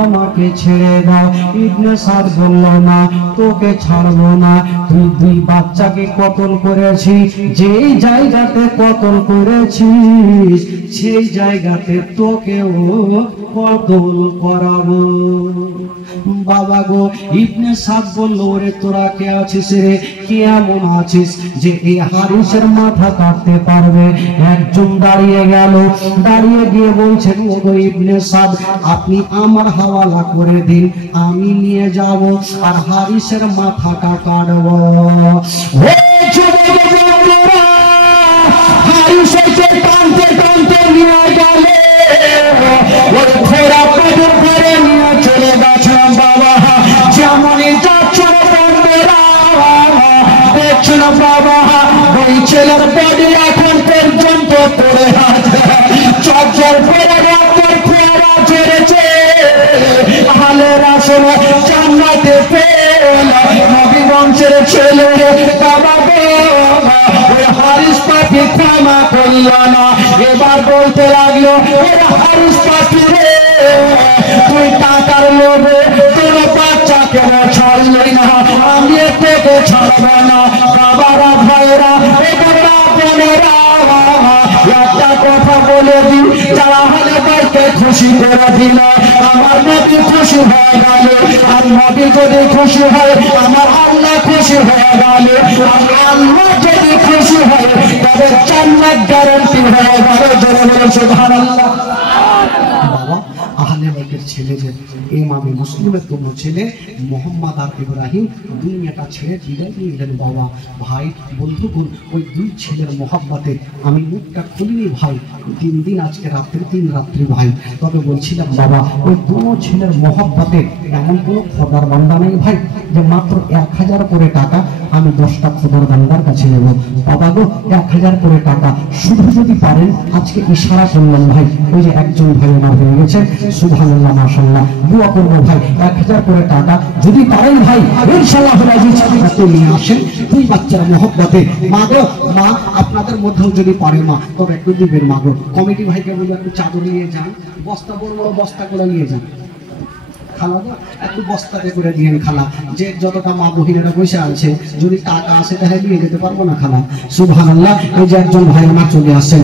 আমাকে ছেড়ে দাও। ইবনে সাদ বলল না তোকে ছাড়বো না, তুই দুই বাচ্চাকে কতল করেছিস, যেই জায়গাতে কতল করেছিস সেই জায়গাতে তোকেও কতল করাবো। বাবা গো ইবনে সাদ বলল ওরে তোরা কে আছিস রে, কি এমন আছিস যে এই হারিসের মাথা কাটতে পারবে? একজন দাঁড়িয়ে গেল, দাঁড়িয়ে গিয়ে বলছেন ওগো ইবনে সাদ, আপনি আমার হাওয়ালা করে দিন, আমি নিয়ে যাব আর হারিসের মাথাটা কাটব। হারিসকে টানতে টানতে নিয়ে গেল, ওই ঘোড়া পেটের করে নিয়ে চলে গেছে বাবা। যেমনই যাচ্ছে দেখছিল বাবা, ওই ছেলের বডি এখন পর্যন্ত পড়ে আছে, চর্চার পরে রক্তের ফোয়ারা ঝরেছে। হালের আসলে জান্নাতে পেল নবী বংশের ছেলে বাবা গো। ওই হারিস পাপি ক্ষমা করল না, এবার বলতে লাগলো হারিস পাপি রে, তুই টাকার লোভে তোর বাচ্চাকে ছাড়লি না, আমি তোকে ছাড়ব না। বাবারা ভাইরা বাবা বোনেরা, একটা কথা বলে দিন, যারা হলে ভাইকে খুশি করে দিল, আমার নবী খুশি হয়ে গেল। আর নবী যদি খুশি হয়, আমার আল্লাহ খুশি হয়ে গেল। আর আল্লাহ যদি খুশি হয়, তবে জান্নাত গ্যারান্টি হয়ে গেল। জোরে বলে সুবহানাল্লাহ। বাবা আহলে বাইতের ছেলেদের ইমামে মুসলিমের কোন ছেলে মোহাম্মদ আর ইব্রাহিম দুনিয়াটা ছেড়ে বিদায় নিলেন বাবা। ভাই বন্ধুগণ, ওই দুই ছেলের মোহাব্বতে আমি মুখটা খুলিনি ভাই, 3 দিন আজকে রাত্রি 3 রাত্রি ভাই। তবে বলছিলাম বাবা, ওই দুটো ছেলের মোহাব্বতে এমন কোনো খোদার বান্দা নেই ভাই যে মাত্র 1000 করে টাকা আমি 10টা খোদার বান্দার কাছে নেব। বাবা গো 1000 করে টাকা শুধু যদি পারেন, আজকে ইশারা করলাম ভাই, ওই যে একজন ভাই আমার হয়ে গেছে, সুবহানাল্লাহ মাশাআল্লাহ, দোয়া করবো ভাই 1000 করে টাকা যদি পারেন ভাই ইনশাআল্লাহ আপনি নিয়ে আসেন। দুই বাচ্চার মোহব্বতে মা গো, মা আপনাদের মধ্যেও যদি পারে মা তবে একটু দিবেন মা গো। কমিটি ভাইকে বলবো একটু চাদর নিয়ে যান, বস্তা বড় বড় বস্তা করে নিয়ে যান। খালা একটু বস্তাতে করে দিয়েন খালা, যে যতটা মা বহিনেরা বসে আছে যদি টাকা আসে তাহলে নিয়ে যেতে পারবো না খালা। সুবহানাল্লাহ। এই যে একজন ভাই আমার চলে আসেন।